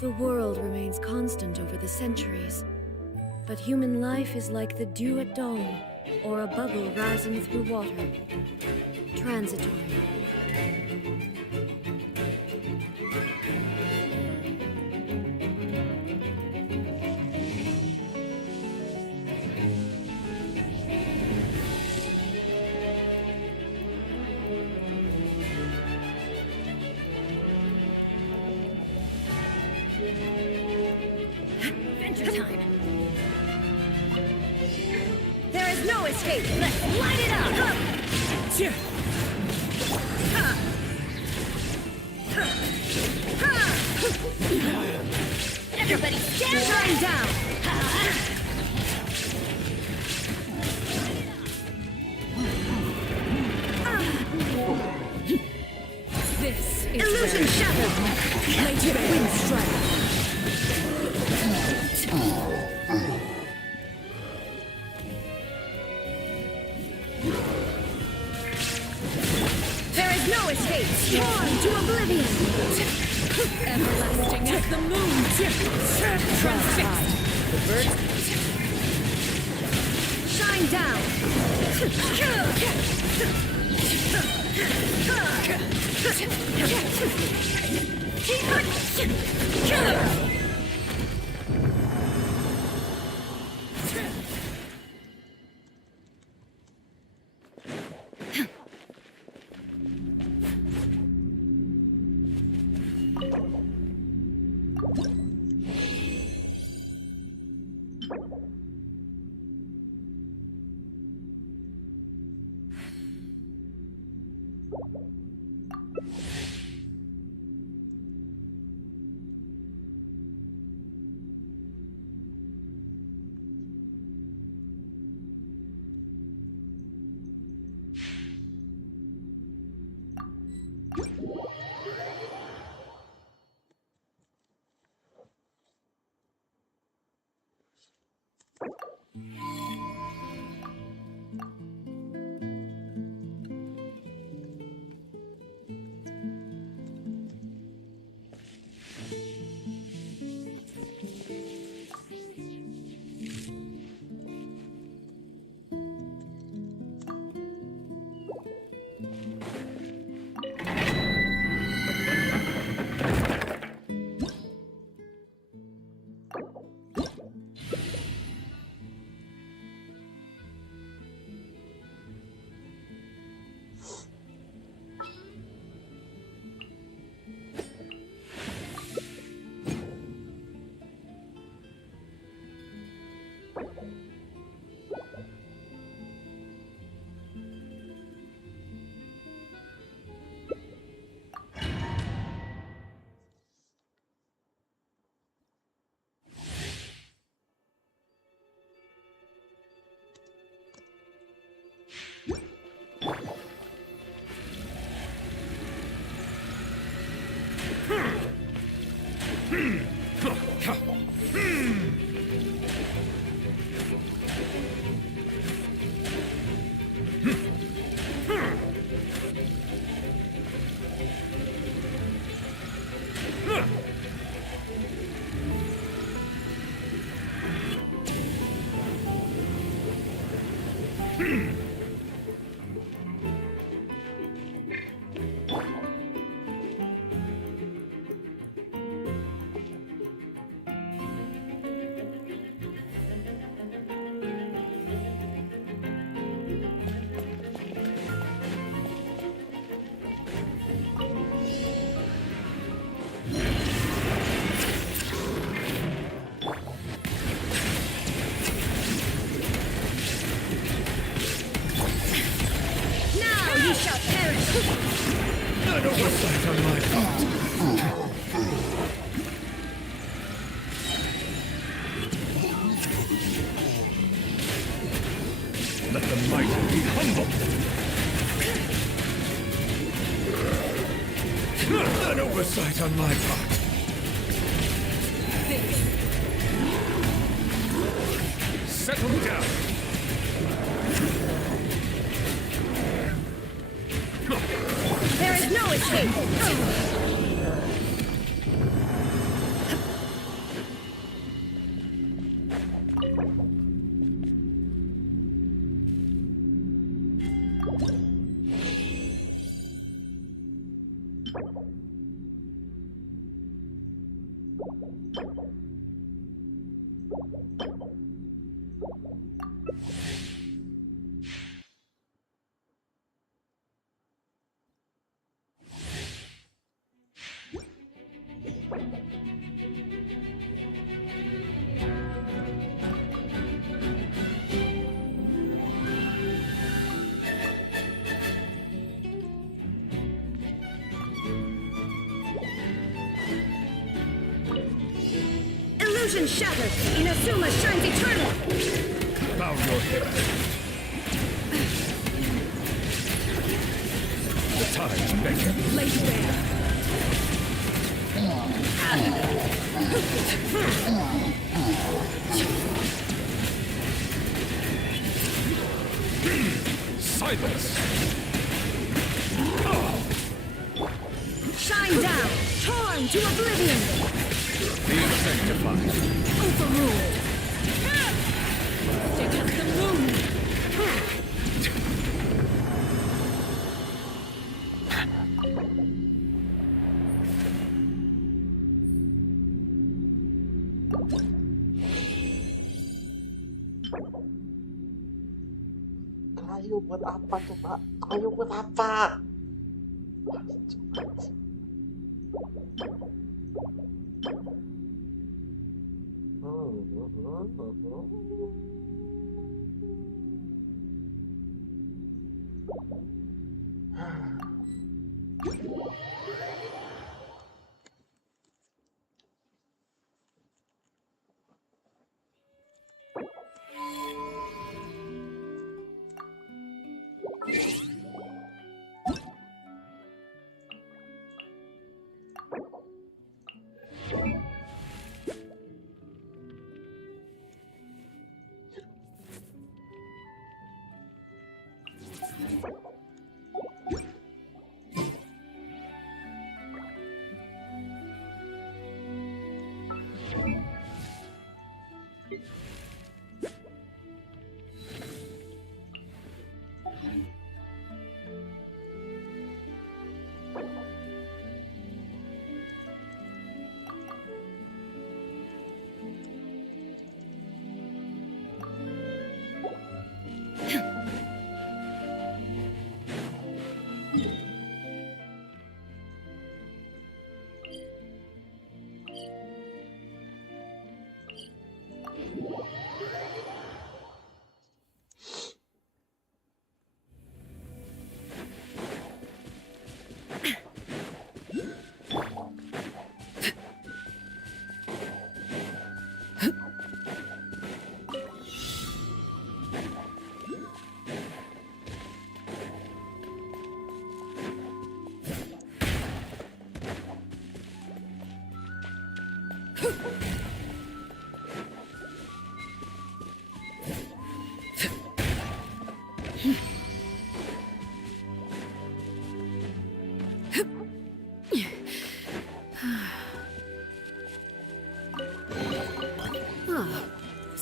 The world remains constant over the centuries, but human life is like the dew at dawn, or a bubble rising through water. Transitory. Adventure time! There is no escape! Let's light it up! Everybody stand down! This is illusion shadow! Nature wind strike! There is no escape! Sworn to oblivion! Everlasting as the moon! Transfixed! The birds shine down! Killer! An oversight on my part. Let the mighty be humble. An oversight on my part. Settle down. There is no escape! Illusion shattered! Inazuma shines eternal! Bow your head. The tides beckon. Laid bare! Silence! Shine down! Torn to oblivion! Be sanctified. Overruled! Against the moon! Kayu buat apa coba? Kayu buat apa?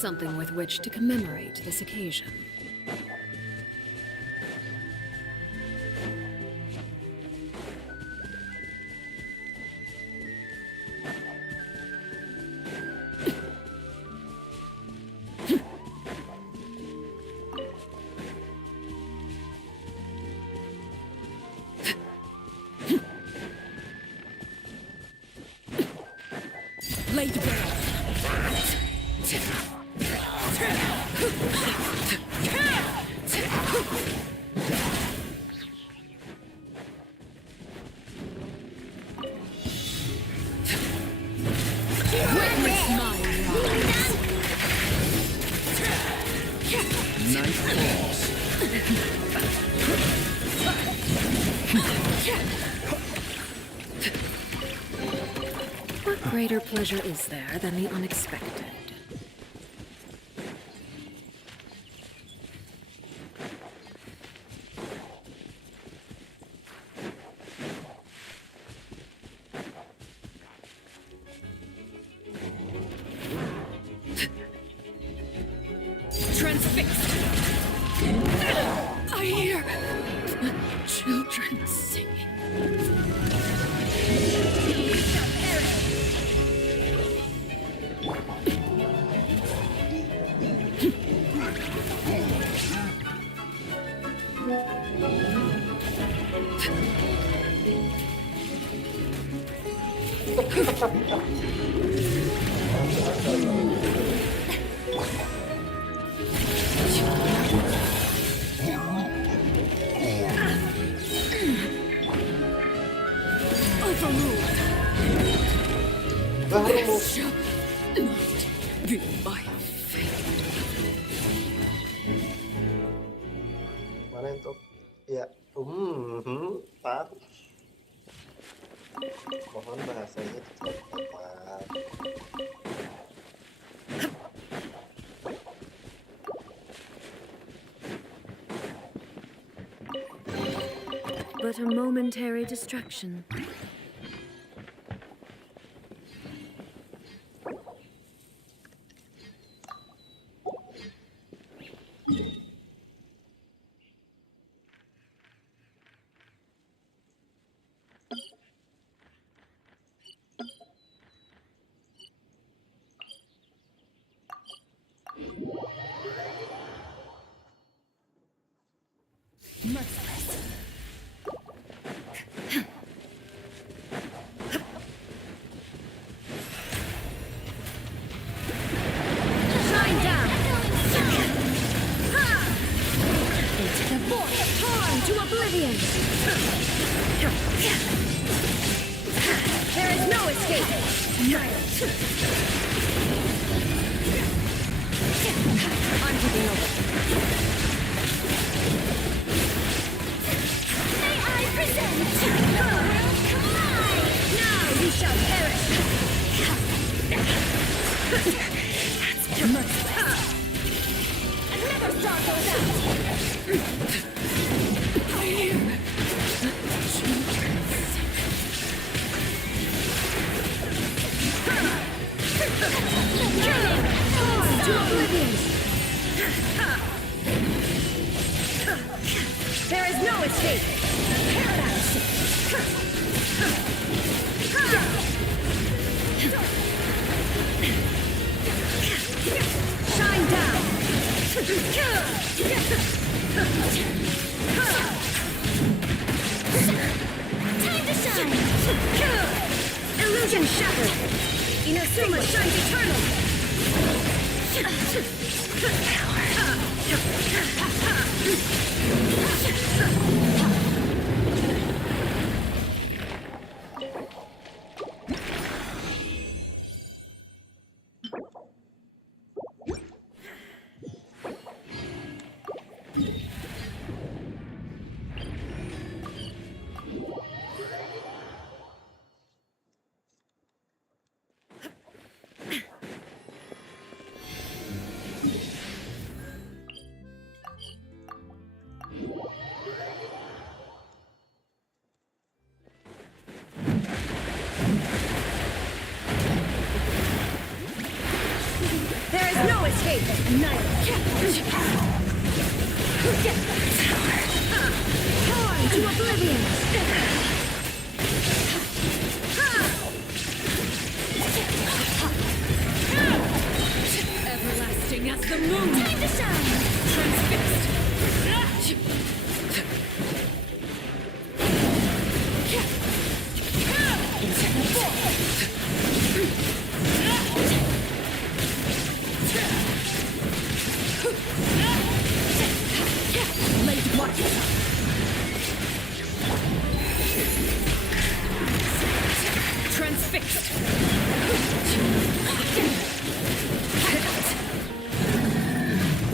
Something with which to commemorate this occasion. Laid bare. What greater pleasure is there than the unexpected? Transfixed! I hear children singing. Overruled. Be my fate. Mana untuk ya Tat. Mohon bahasanya cepat. But a momentary distraction. There is no escape. I'm giving over. May I present the world collide? Now we shall perish. Another star goes out. There is no escape. Paradise. Shine down. Time to shine. Illusion shattered. Inazuma shines eternal. There is no escape. Torn to oblivion. Everlasting as the moon. Time to shine. Transfixed. Late watches. Transfixed.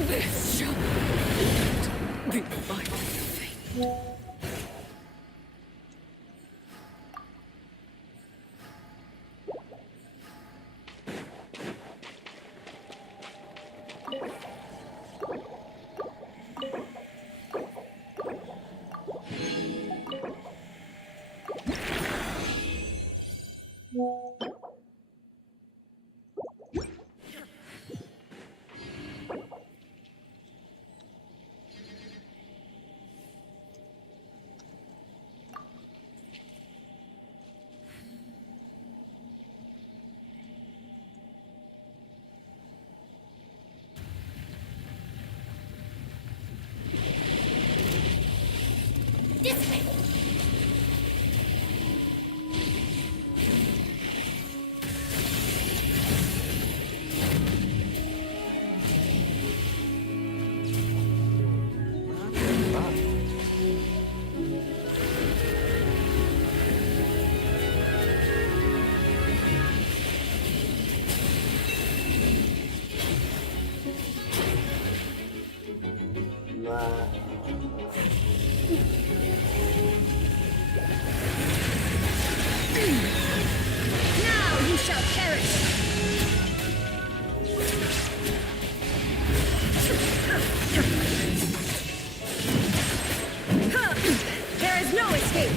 This shall be my fate. Now you shall perish! There is no escape!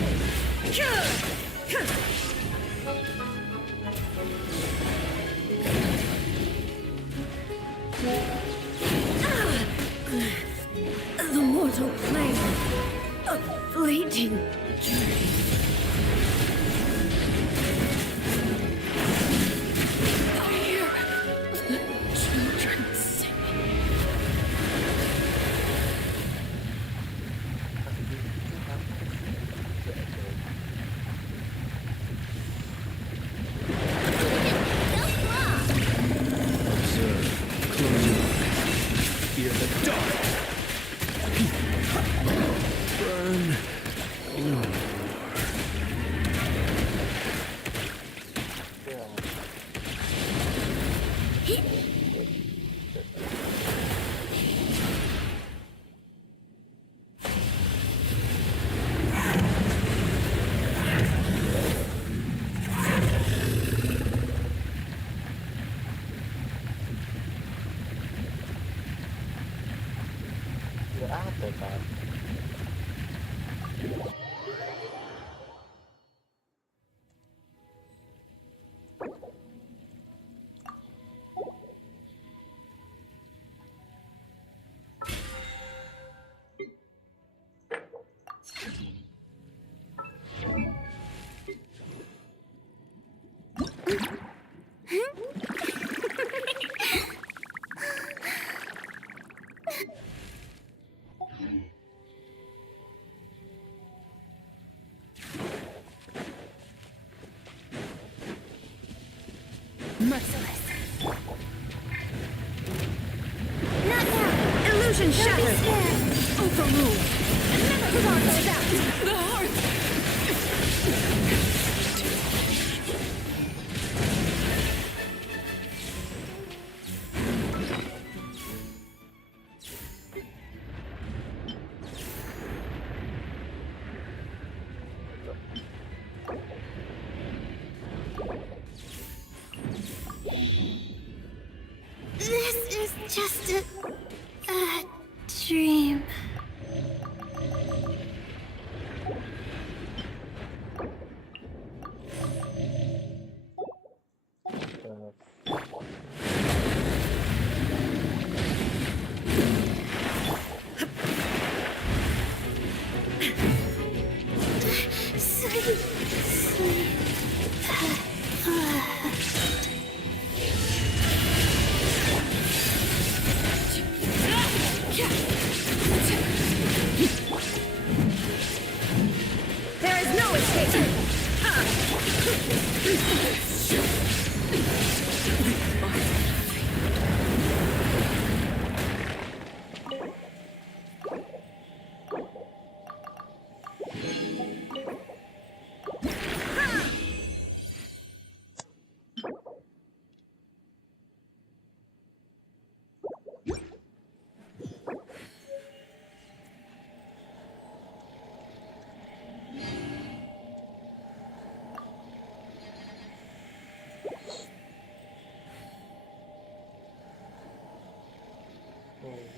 The mortal plane of fleeting journey. I hear the children singing. Fear the dark. Burn no more. Nggak ada kan? Merciless. Not now. Illusion shattered. Overruled. Never forgot that. The heart. This is just a dream. Sleep, sleep. There is no escape.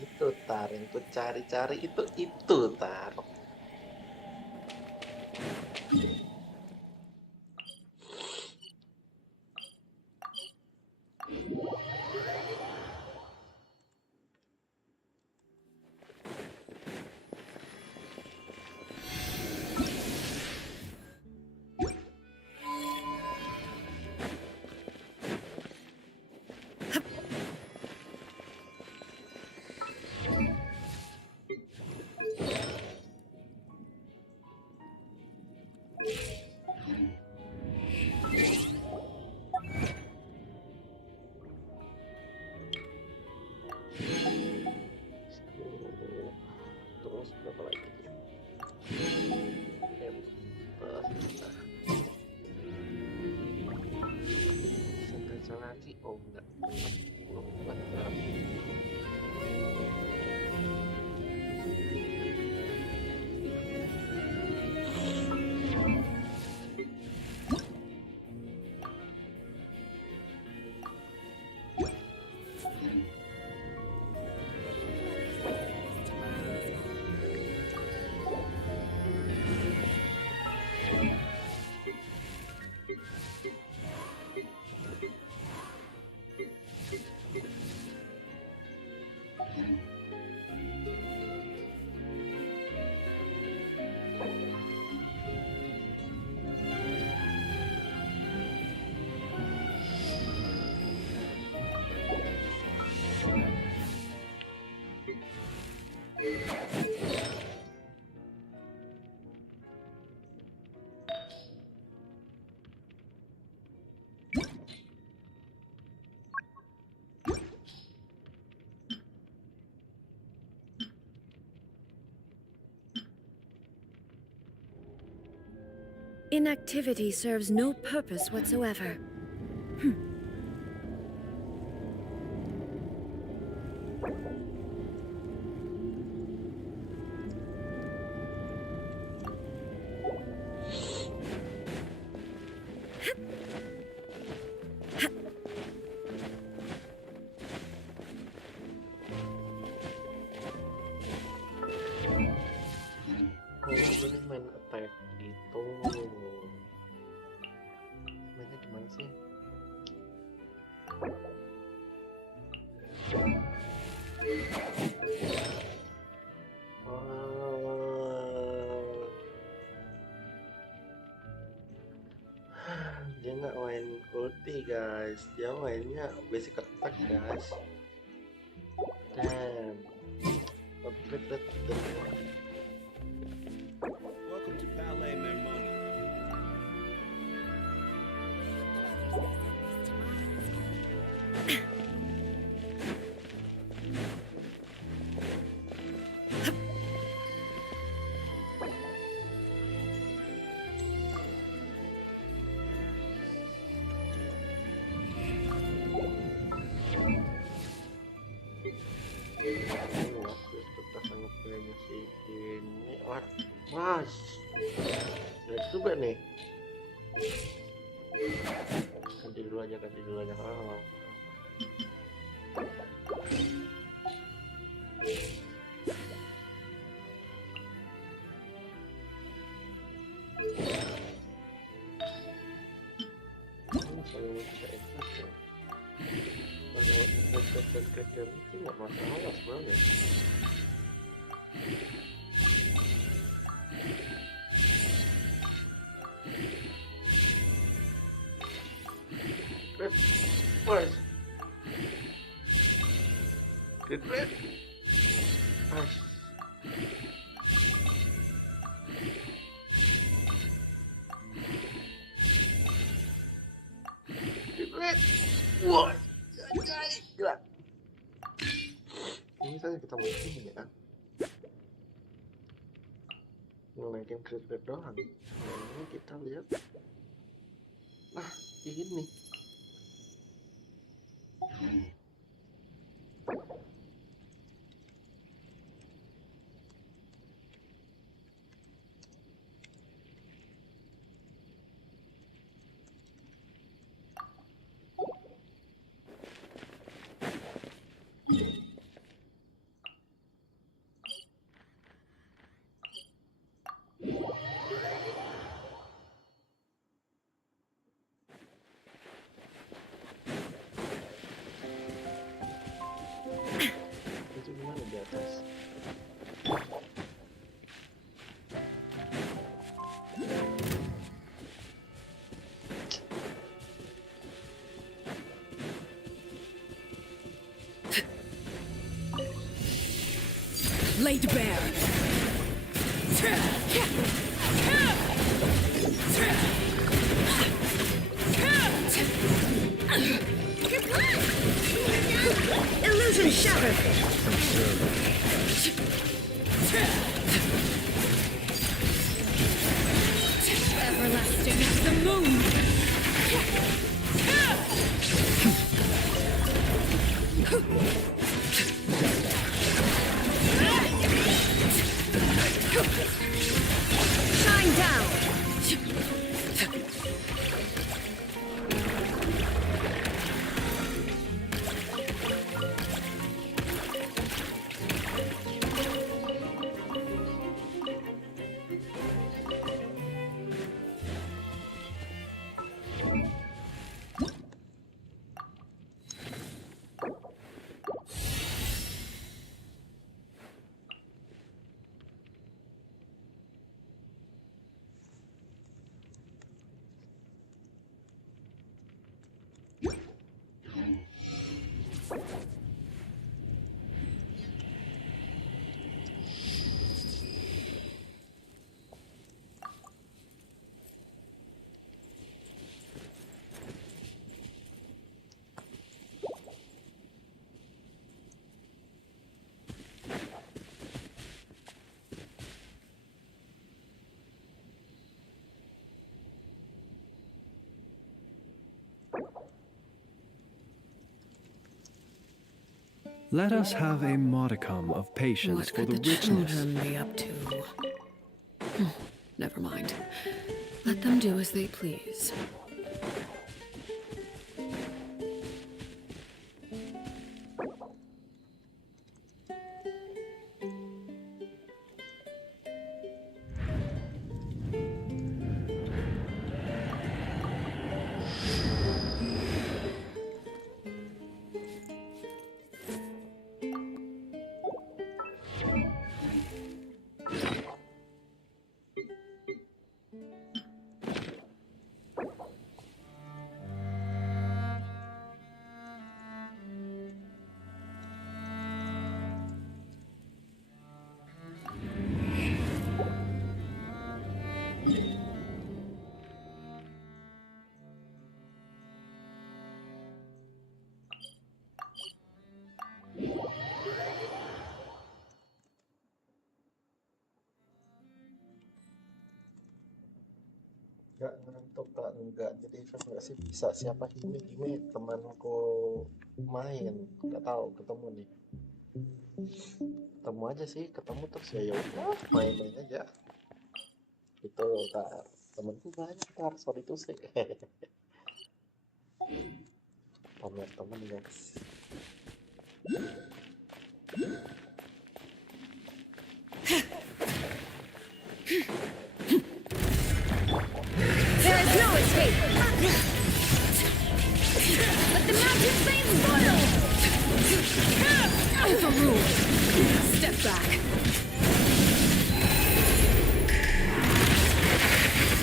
Itu tar yang ku cari-cari itu tar. Terus berapa lagi? Sengaja lagi? Oh enggak, belum buat garam. inactivity serves no purpose whatsoever. Ini main attack itu mainnya gimana sih? Dia nggak main ulti guys, dia mainnya basic attack guys. Damn. Welcome to Ballet Memoni. Mas, lihat juga nih. Ganti dulu aja. Oh. Dan itu nggak masalah sebenarnya. Boys, good red. Nice. Good red. Wah, gila. Ini saja kita mungkin ya. Naikin crit rate doang. Nah, ini kita lihat. Nah, ini. Laid bare. Illusion shattered. Everlasting as the moon. Shine down. Let us have a modicum of patience What for could the the richness. children be up to? Never mind. Let them do as they please. Nggak ngantuk tak enggak, jadi nggak sih bisa siapa Hime temanku main, nggak tahu ketemu nih, ketemu aja sih, ketemu terus ya udah main-main aja gitu kak. Temenku banyak kak, sorry tuh sih. Pamer temen guys. There is no escape! Let the mountain flames boil! Overruled! Step back!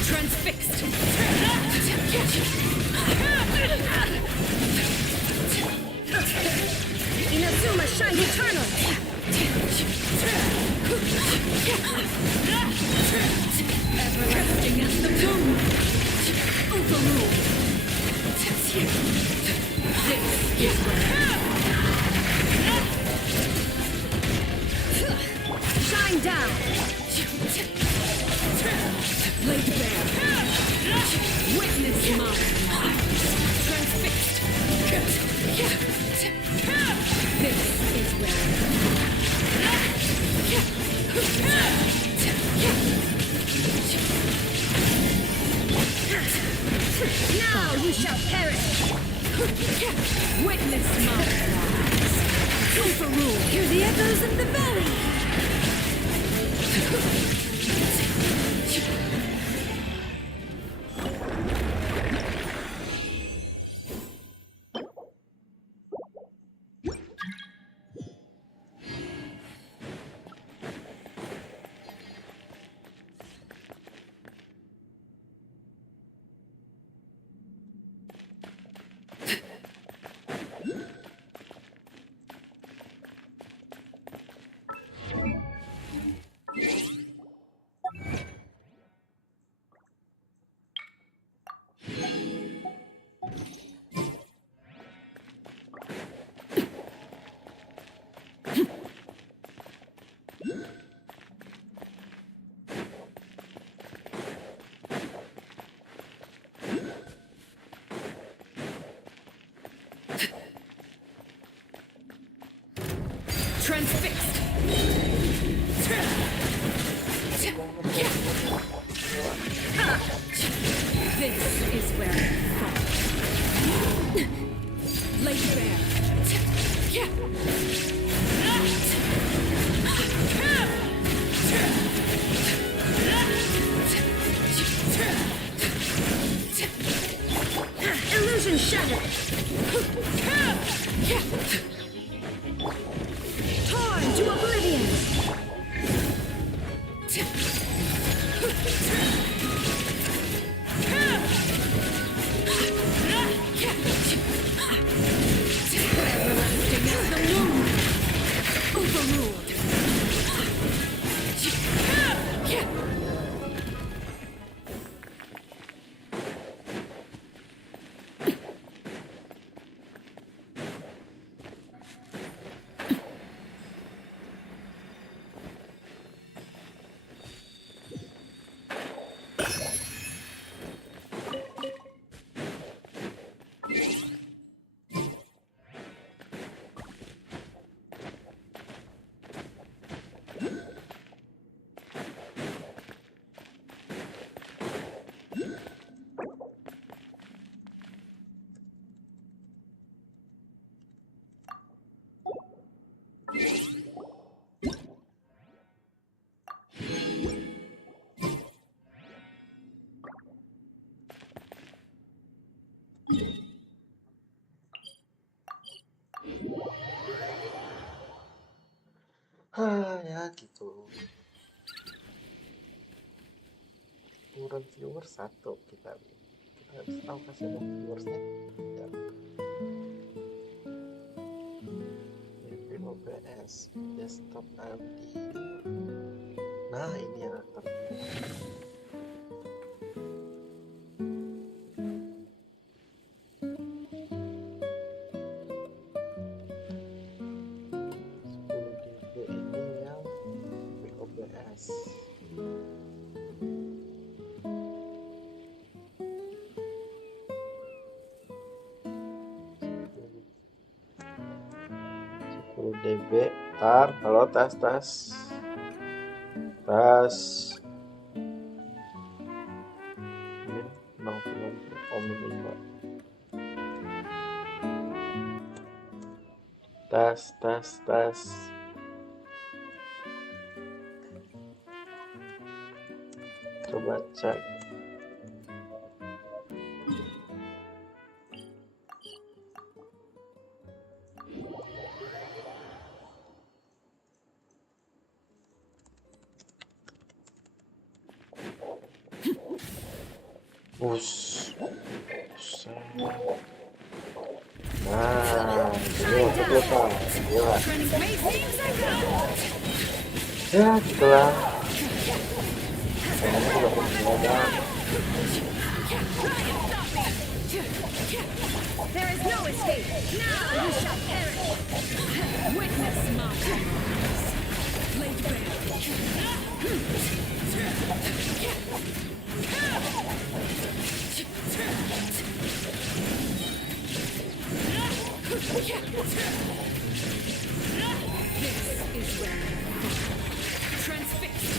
Transfixed! Inazuma shine eternal! Everlasting as the moon! Overruled! This is shine down! Laid bare! Witness mine! Transfixed! This is where... Now you shall perish! Witness my lies! Overrule! Hear the echoes of the valley! Transfixed! This is where I fall. Laid bare. Illusion shattered! Torn to oblivion! Everlasting as the moon! Overruled! gitu. Turun viewers 1 kita harus tahu kasih dong viewersnya ya. OBS desktop anti. Nah ini yang terpenting. DB, tar, halo tes. Ini menang film momen-momen. Tes. Coba cek. Nah, ini waktu Pak. Gila. Ya, gitulah. Kayaknya udah bermuda. There is no escape. Now you shall perish. Witness my commands. Laid bare. This is where transfixed.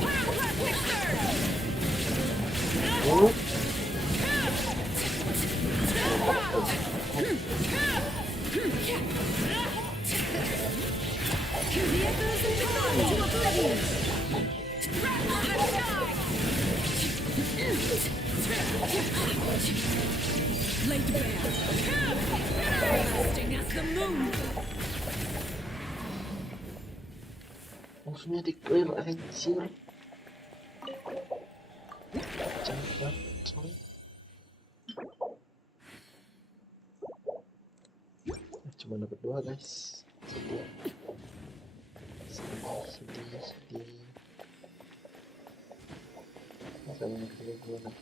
Pyroclastic surge. The echoes of dawn to oblivion. Rattle the sky. Laid bare. Everlasting as the moon. Musuhnya di clear anjir. Jangan coy. Cuma dapat 2 guys. Sedih. Masa menurut gue lah.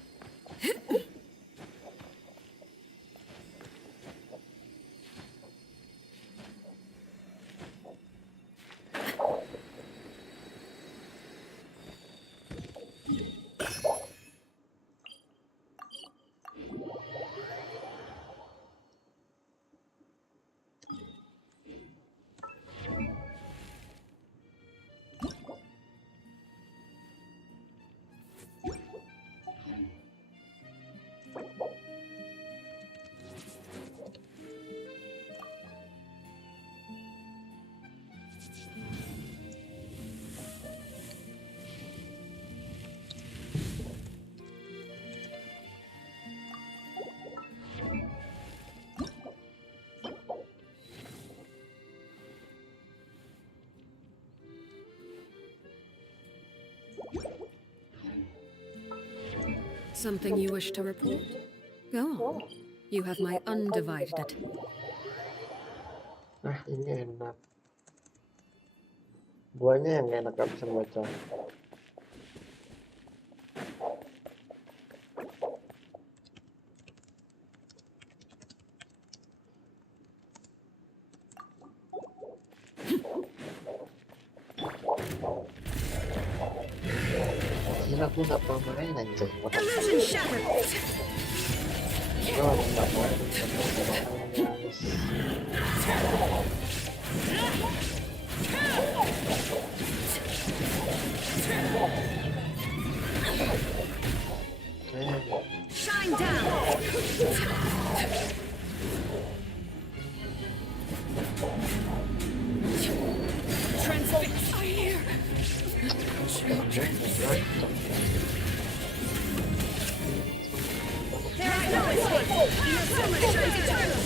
Something you wish to report? Go on. You have my undivided attention. Nah, ini enak. Buahnya yang enak, gak bisa baca. Gila, aku gak pernah main anjay. Illusion shattered. Oh, gak mau. Shine down. Transfix. I hear. There is no escape. Your summer shines eternal.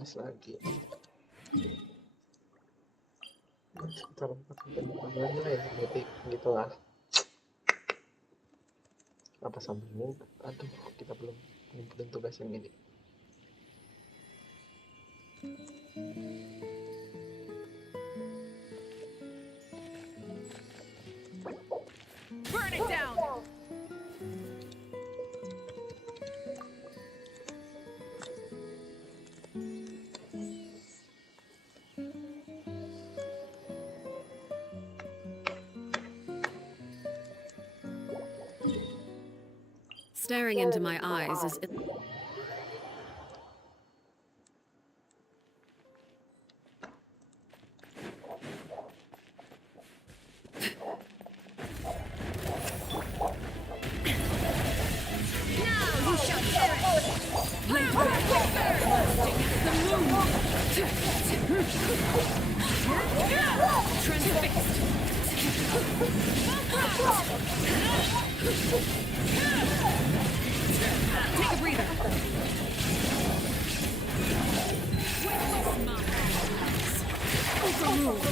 Pas lagi. Sekitar 4-5 lagi lah ya, detik gitu lah. Apa sambil aduh, kita belum ngumpulin tugas yang ini. Burn it down. Staring into my eyes is... Take a breather. Overruled.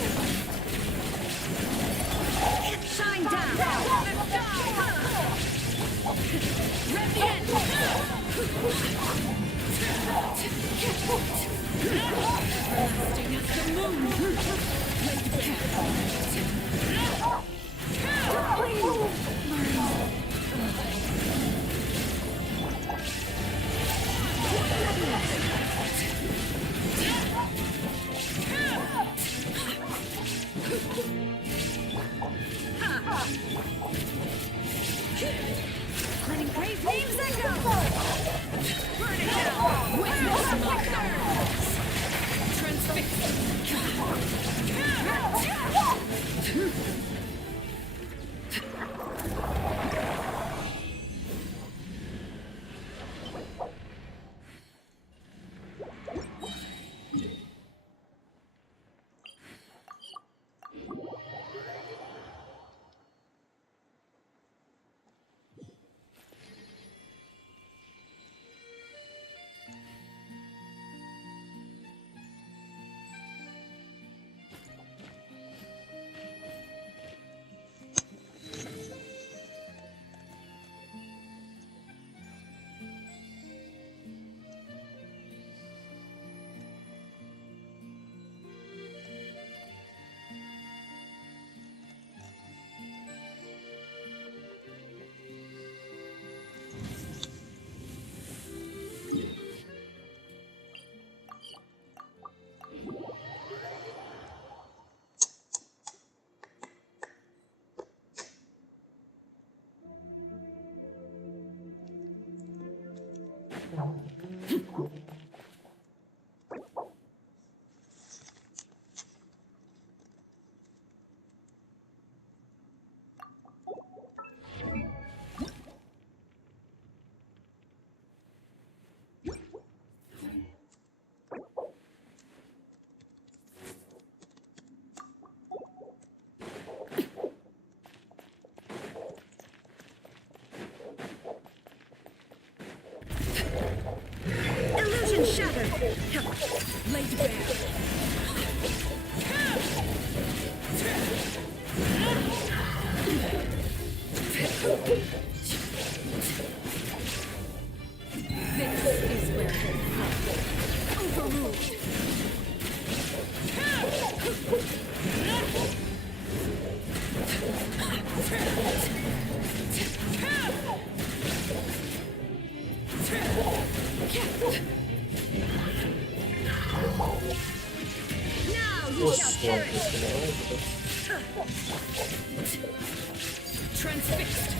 Shine down. Rev the end. Everlasting as the moon. Letting brave names echo. Burn it down. Witness my darkness. Illusion shattered. Laid bare. This is where overruled. Now you shall perish. Transfixed.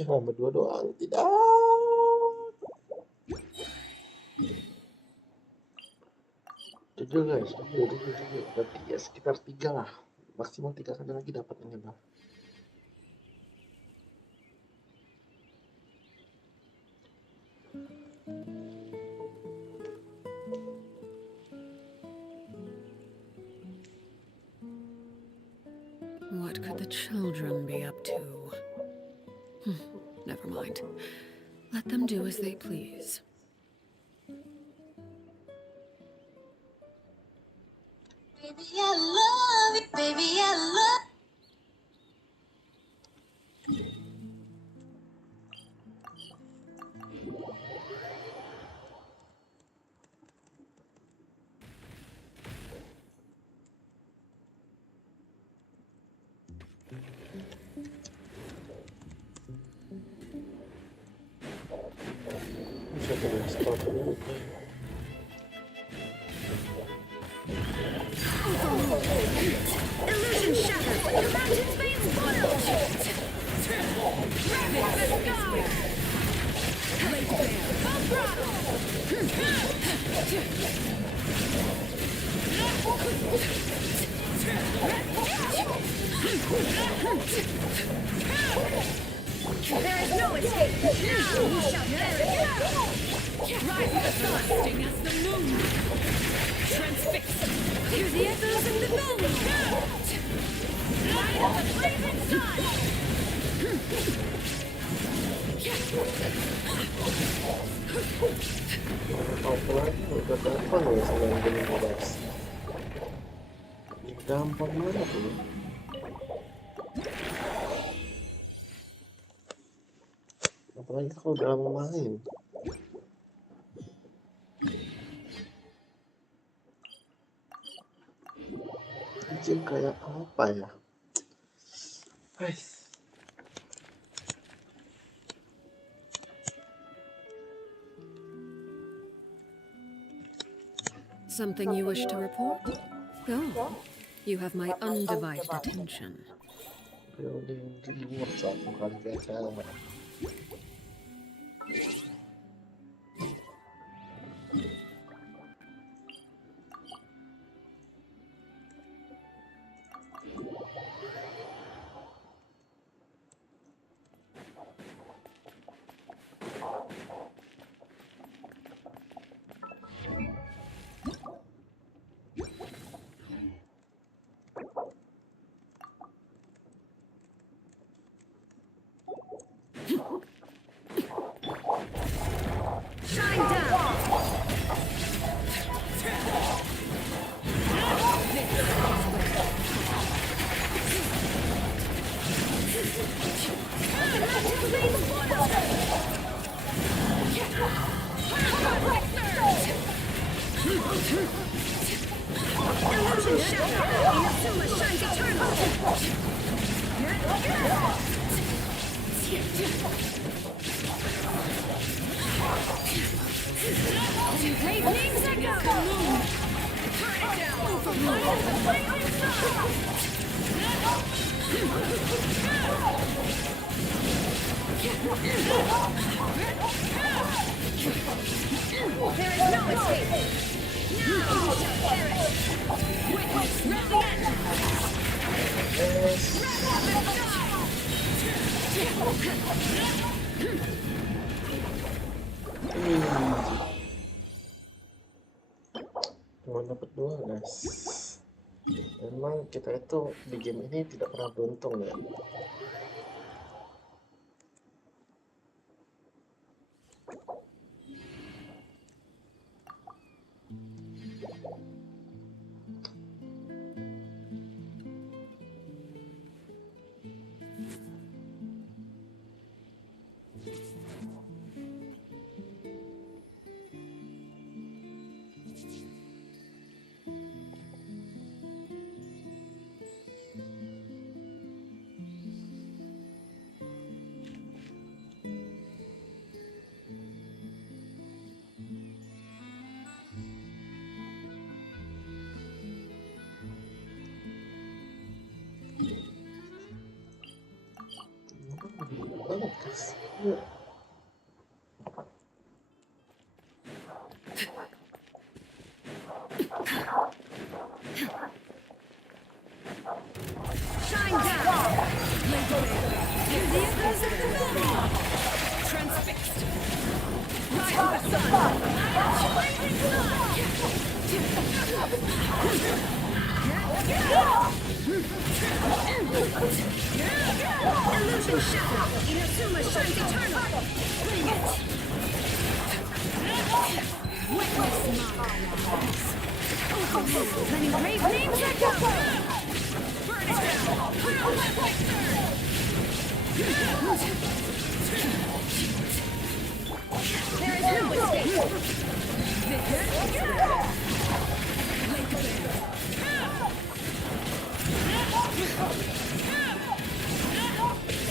Ya, berdua doang, tidak. Tujuh guys, tujuh. Berarti ya sekitar 3 lah. Maksimal 3 kali lagi dapat ini bah. What could the children be up to? Never mind. Let them do as they please. Baby, I love it. Baby, I love Bisa tuh stop dulu. illusion shattered. Your mountain's been spoiled. Rabbit the sky. Lay bare. Full throttle. There is no escape. Now we shall perish. Rise the sun. Sting as the moon. Transfixed. Hear the echoes in the valley. Light of the blazing sun. Apalagi udah gampang ya selain gini guys. Gampang banget tuh. Apalagi kalau udah lama main. Izin kayak apa ya? Guys. Something you wish to report? Go on. You have my undivided attention. Building reward 1 kali gacha. Shine down. Illusion shattered. Inazuma shines eternal. Lightning's echo. Turn it down. Light of the blazing sun. There is no escape. Now we shall perish. Witness radiant. Cuma dapat 2 guys. Memang kita itu di game ini tidak pernah beruntung ya. Shine down! Hear the echoes of the moon! Transfixed! Ride the sun! Blazing illusion shattered! Inazuma shines eternal! Bring it! Witness my eyes! Let engraved names echo! Burn it down! Crown my victor! There is no escape!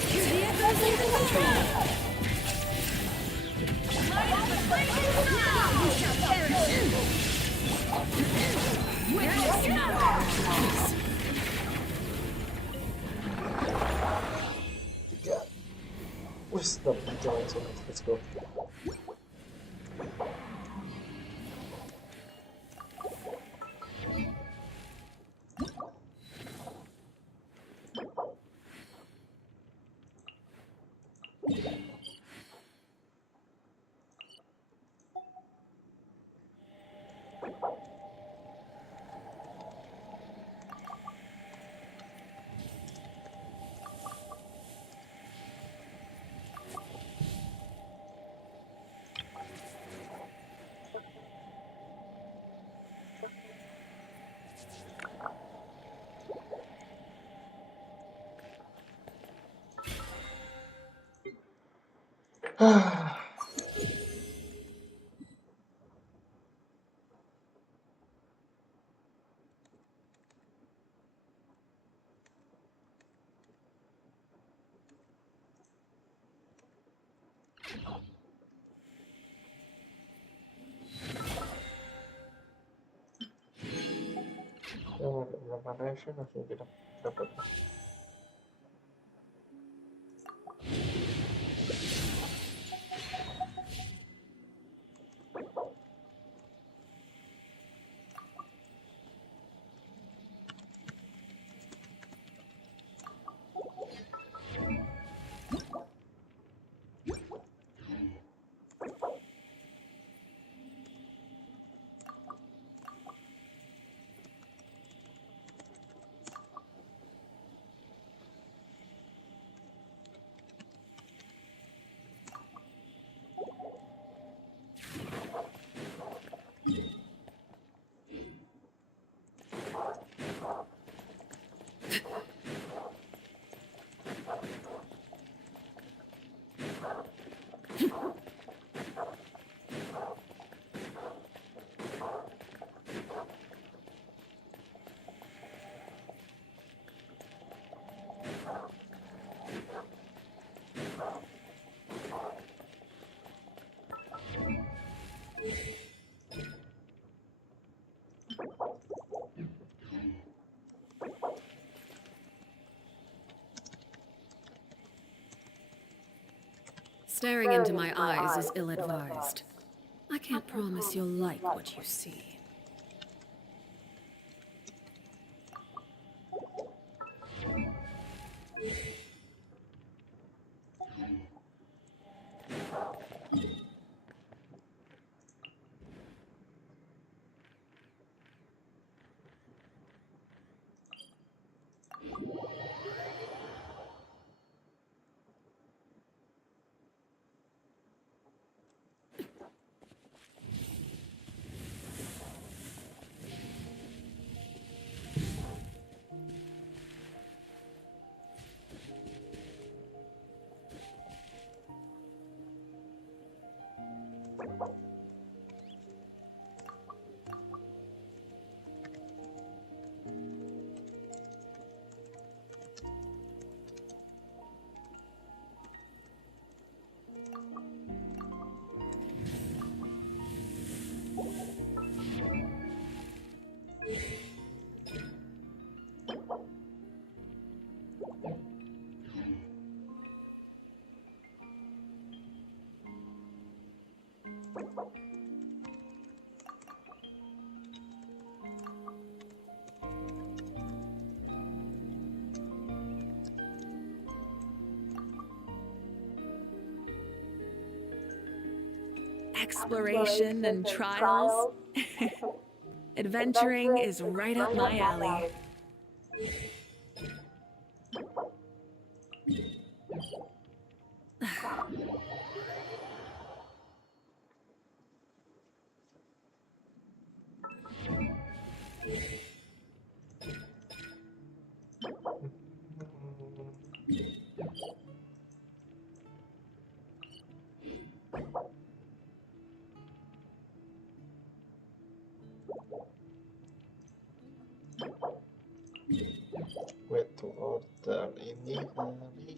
Hear the echoes of the moon! Light up the blazing sun! You shall perish! Witness my eyes! Wisdom, Jangan, let's go. Berapa ration langsung kita dapat. Staring into my eyes is ill-advised. I can't promise you'll like what you see. Exploration and trials. Adventuring is right up my alley. Wait to order ini hari.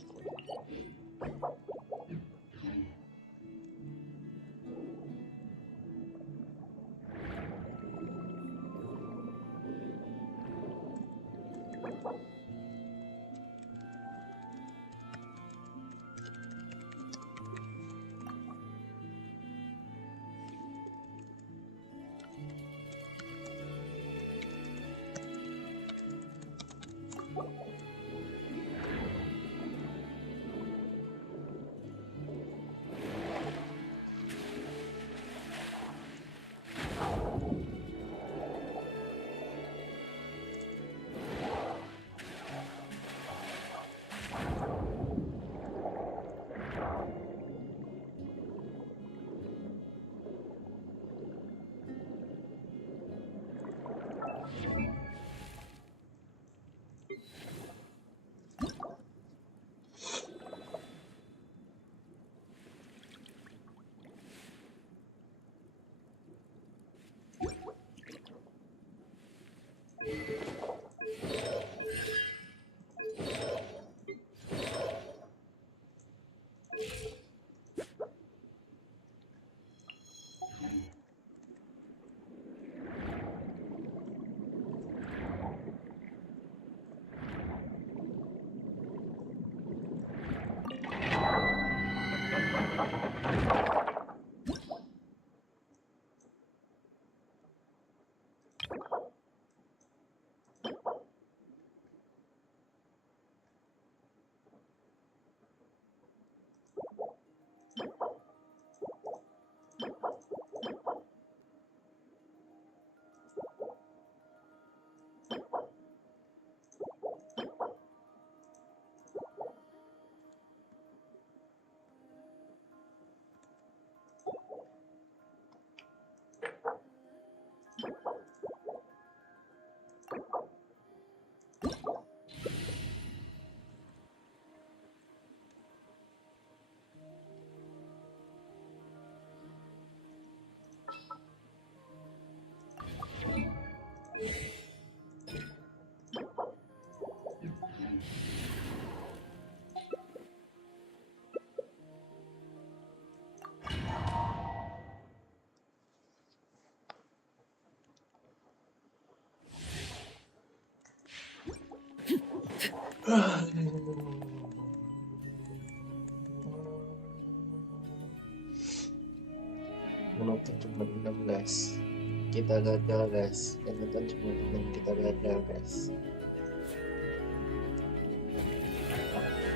Menonton cuma 6 guys, kita gagal guys. Yang nonton cuma 6, kita gagal guys.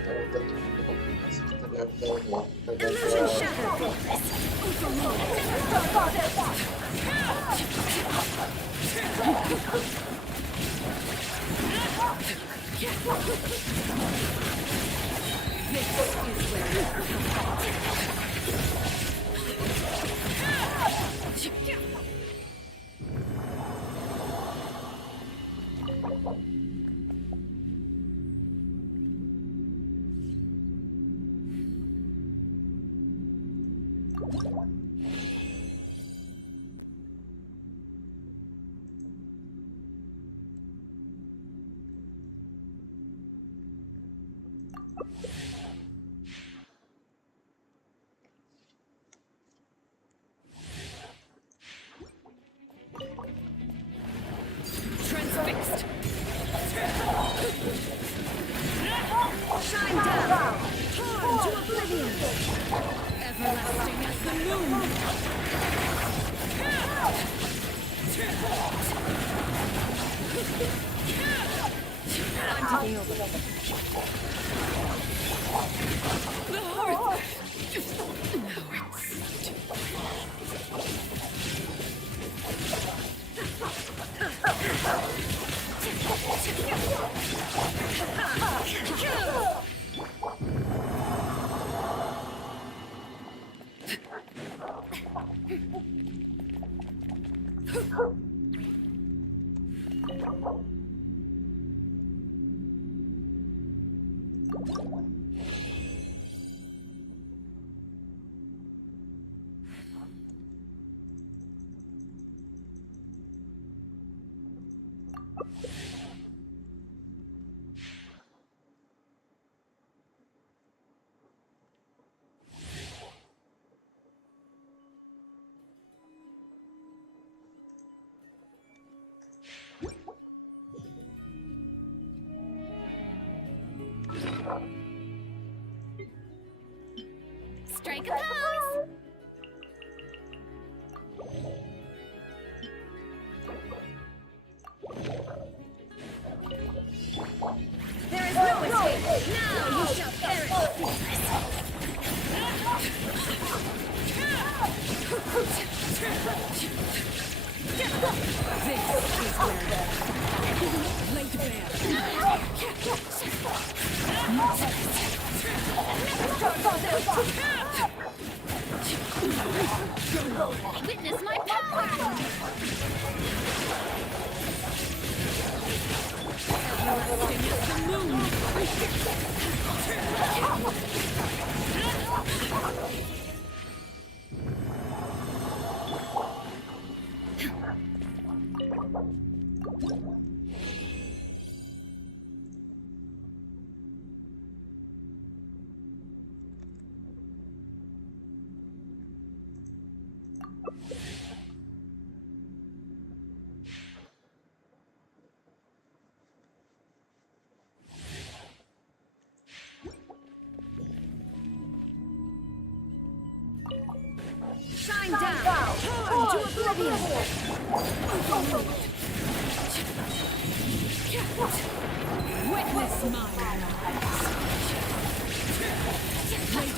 Nonton cuma 6, kita gagal ya. Kita gagal. Transfixed. Shine down. Torn to oblivion. Everlasting as the moon. I'm taking over. The heart. Now Strike a pose! there is no escape. Now you shall perish. This is where laid Witness my power! everlasting as the moon. Shine down! Turn to oblivion! Witness my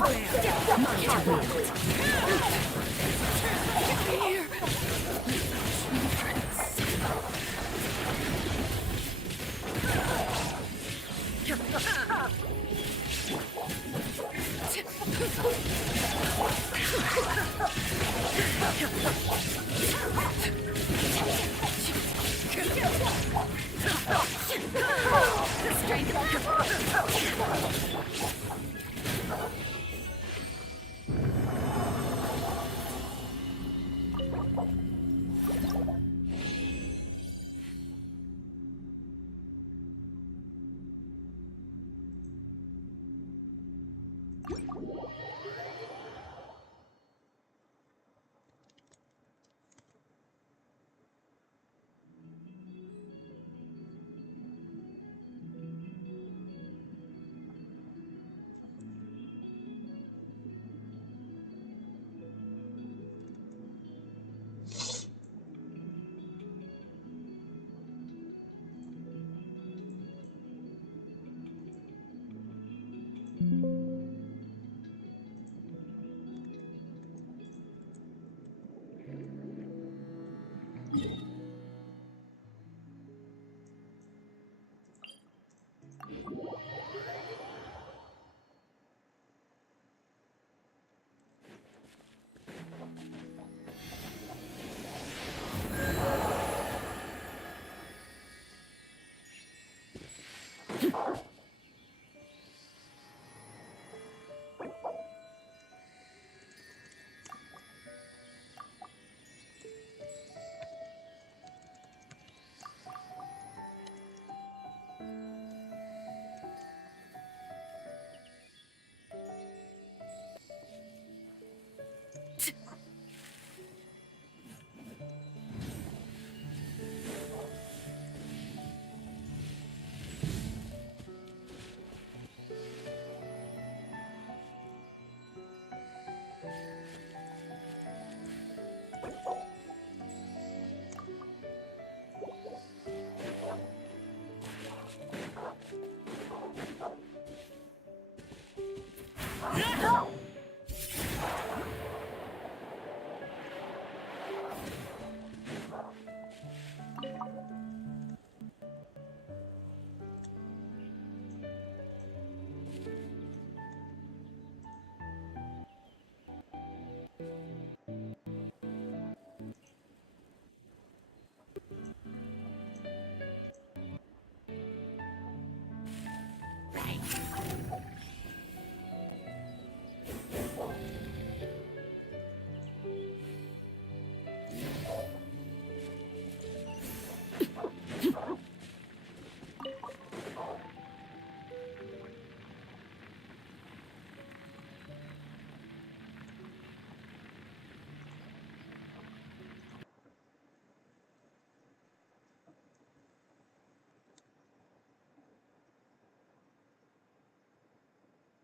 laid bare my talent. Here!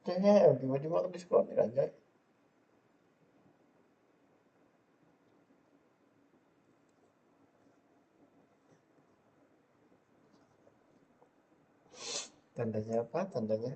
Damn, tiba-tiba aku diskotik aja. Tandanya apa? Tandanya